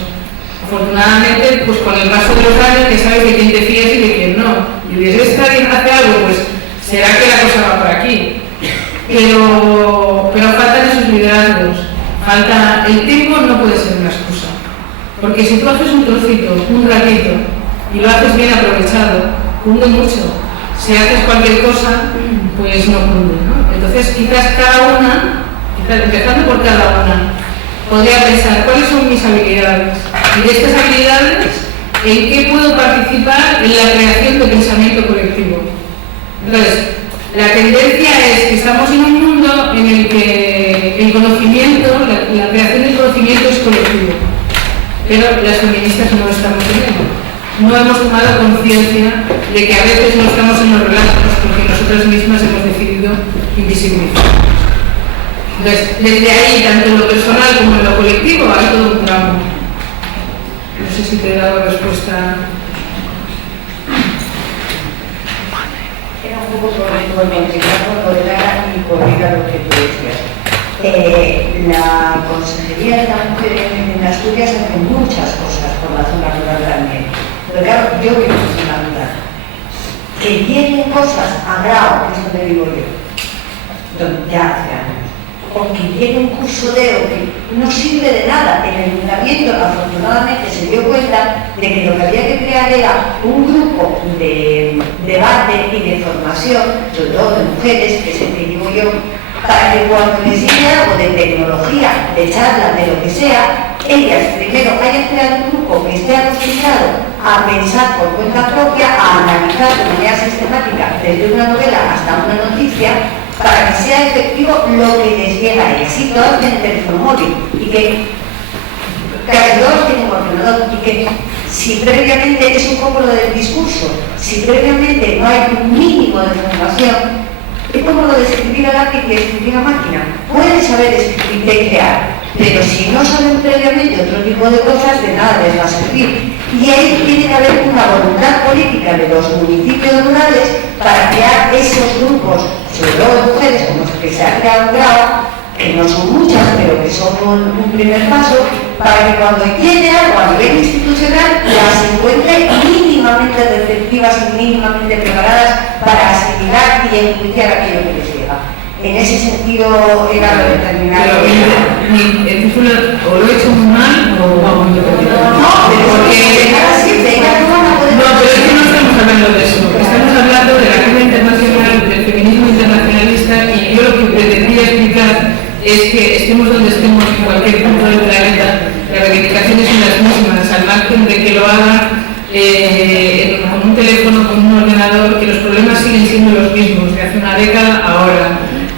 Afortunadamente, pues con el paso de los años, que sabes de quién te fías y de quién no. Y dices, esta alguien hace algo, pues será que la cosa va por aquí. Pero faltan esos liderazgos. Falta el tiempo, no puede ser una excusa. Porque si tú haces un trocito, un ratito, y lo haces bien aprovechado, cunde mucho. Si haces cualquier cosa, pues no cunde, ¿no? Entonces, quizás cada una, empezando por cada una, podría pensar cuáles son mis habilidades. Y de estas habilidades, ¿en qué puedo participar en la creación de pensamiento colectivo? Entonces, la tendencia es que estamos en un mundo en el que el conocimiento, la creación del conocimiento es colectivo. Pero las feministas no lo estamos teniendo. No hemos tomado conciencia de que a veces no estamos en los relatos porque nosotras mismas hemos decidido invisibilizarnos. Entonces, desde ahí, tanto en lo personal como en lo colectivo, hay todo un tramo. No sé si te he dado respuesta. Era un poco por continuar con Lara y por ir a lo que tú decías. La Consejería de la Mujer en Asturias hace muchas cosas por la zona rural también. Pero claro, yo quiero decir una duda. Que vienen cosas a grado, que es donde vivo yo, ya hace años, o que viene un cursodeo que no sirve de nada. El ayuntamiento afortunadamente se dio cuenta de que lo que había que crear era un grupo de debate y de formación, sobre todo de mujeres, que es el que digo yo, para que cuando les llegue algo de tecnología, de charla, de lo que sea, ellas primero hayan creado un grupo que esté acostumbrado a pensar por cuenta propia, a analizar de manera sistemática desde una novela hasta una noticia, para que sea efectivo lo que les llega a ellas. Sí, todos tienen teléfono móvil y que casi todos tienen ordenador y que si previamente es un poco lo del discurso, si previamente no hay un mínimo de formación, es como lo de escribir a lápiz y escribir a máquina. Pueden saber escribir y crear, pero si no saben previamente otro tipo de cosas, de nada les va a servir. Y ahí tiene que haber una voluntad política de los municipios rurales para crear esos grupos, sobre todo de mujeres, como los que se ha creado un grado, que no son muchas, pero que son un primer paso, para que cuando llegue algo a nivel institucional las encuentre mínimamente receptivas y mínimamente preparadas para asimilar y enjuiciar aquello que les llega. En ese sentido era lo determinado. El título o lo he hecho muy mal o vamos a No, pero porque no, pero es que no estamos hablando de eso. Estamos hablando de la agenda internacional, del feminismo internacionalista, y yo lo que pretendía explicar es que estemos donde estemos en cualquier punto del planeta, las reivindicaciones son las mismas, al margen de que lo hagan con un teléfono, con un ordenador, que los problemas siguen siendo los mismos de hace una década a ahora,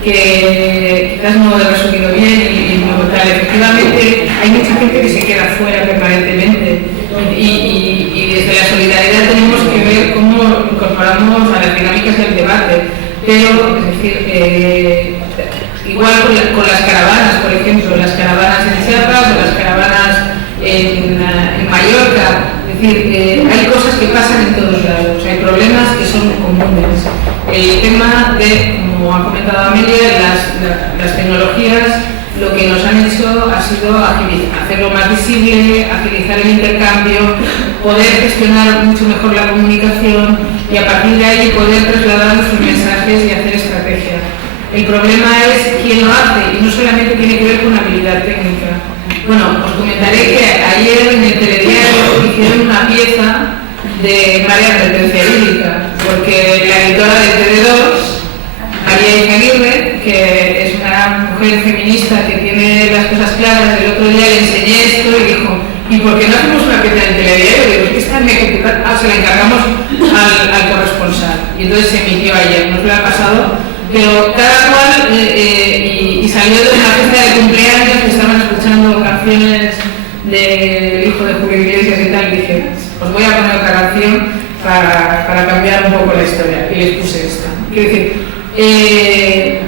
que quizás no he resumido bien y como tal. Efectivamente hay mucha gente que se queda fuera permanentemente y desde la solidaridad tenemos que ver cómo incorporamos a las dinámicas del debate, pero es decir, igual con las caravanas, por ejemplo, las caravanas en Chiapas o las caravanas en Mallorca. Es decir, hay cosas que pasan en todos lados, hay problemas que son comunes. El tema de, como ha comentado Amelia, las tecnologías lo que nos han hecho ha sido hacerlo más visible, agilizar el intercambio, poder gestionar mucho mejor la comunicación y a partir de ahí poder trasladar nuestros mensajes y hacer estrategia. El problema es quién lo hace y no solamente tiene que ver con habilidad técnica. Bueno, os comentaré que ayer en el telediario hicieron una pieza de María Advertencia Bíblica, porque la editora de TV2, María Izaguirre, que es una mujer feminista que tiene las cosas claras, el otro día le enseñé esto y dijo, ¿y por qué no hacemos una pieza en el telediario? Digo, es que esta se la encargamos al corresponsal. Y entonces se emitió ayer, nos lo ha pasado, pero cada cual, y salió de una fiesta de cumpleaños que estaban escuchando canciones del hijo de Julio Iglesias y tal, y dije, os voy a poner otra canción para cambiar un poco la historia, y les puse esta. Quiero decir,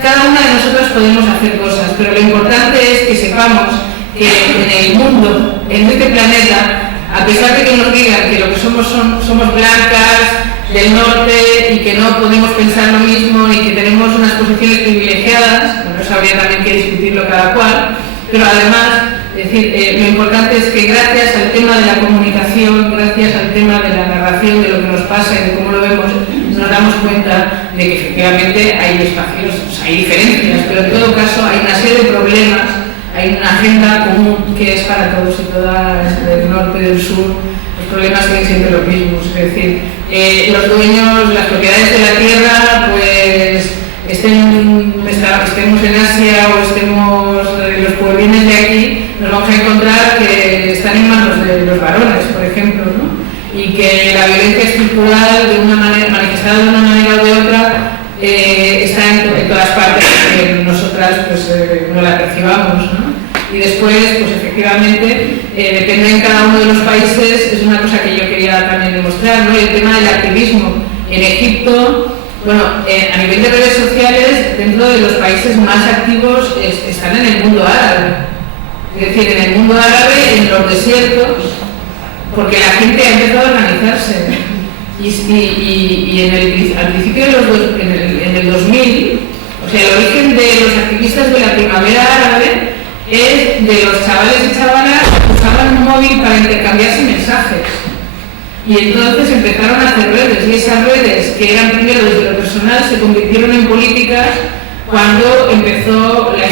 cada una de nosotras podemos hacer cosas, pero lo importante es que sepamos que en el mundo, en este planeta, a pesar de que nos digan que lo que somos blancas, del norte, y que no podemos pensar lo mismo y que tenemos unas posiciones privilegiadas, bueno, eso habría también que discutirlo cada cual, pero además, es decir, lo importante es que gracias al tema de la comunicación, gracias al tema de la narración de lo que nos pasa y de cómo lo vemos, nos damos cuenta de que efectivamente hay espacios, hay diferencias, pero en todo caso hay una serie de problemas, hay una agenda común que es para todos y todas, del norte y del sur. Los problemas siguen siendo los mismos, es decir, los dueños, las propiedades de la tierra, pues estemos en Asia o estemos los pueblines de aquí, nos vamos a encontrar que están en manos de los varones, por ejemplo, ¿no? Y que la violencia estructural, de una manera, manifestada de una manera o de otra, está en todas partes, que nosotras pues, no la percibamos, ¿no? Y después, pues efectivamente, depende en cada uno de los países, es una cosa que yo quería también demostrar, ¿no? El tema del activismo. En Egipto, bueno, a nivel de redes sociales, dentro de los países más activos están en el mundo árabe. Es decir, en el mundo árabe, en los desiertos, porque la gente ha empezado a organizarse. Y al principio en el 2000, o sea, el origen de los activistas de la primavera árabe es de los chavales y chavalas que usaban un móvil para intercambiarse mensajes. Y entonces empezaron a hacer redes, y esas redes, que eran primero desde lo personal, se convirtieron en políticas cuando empezó la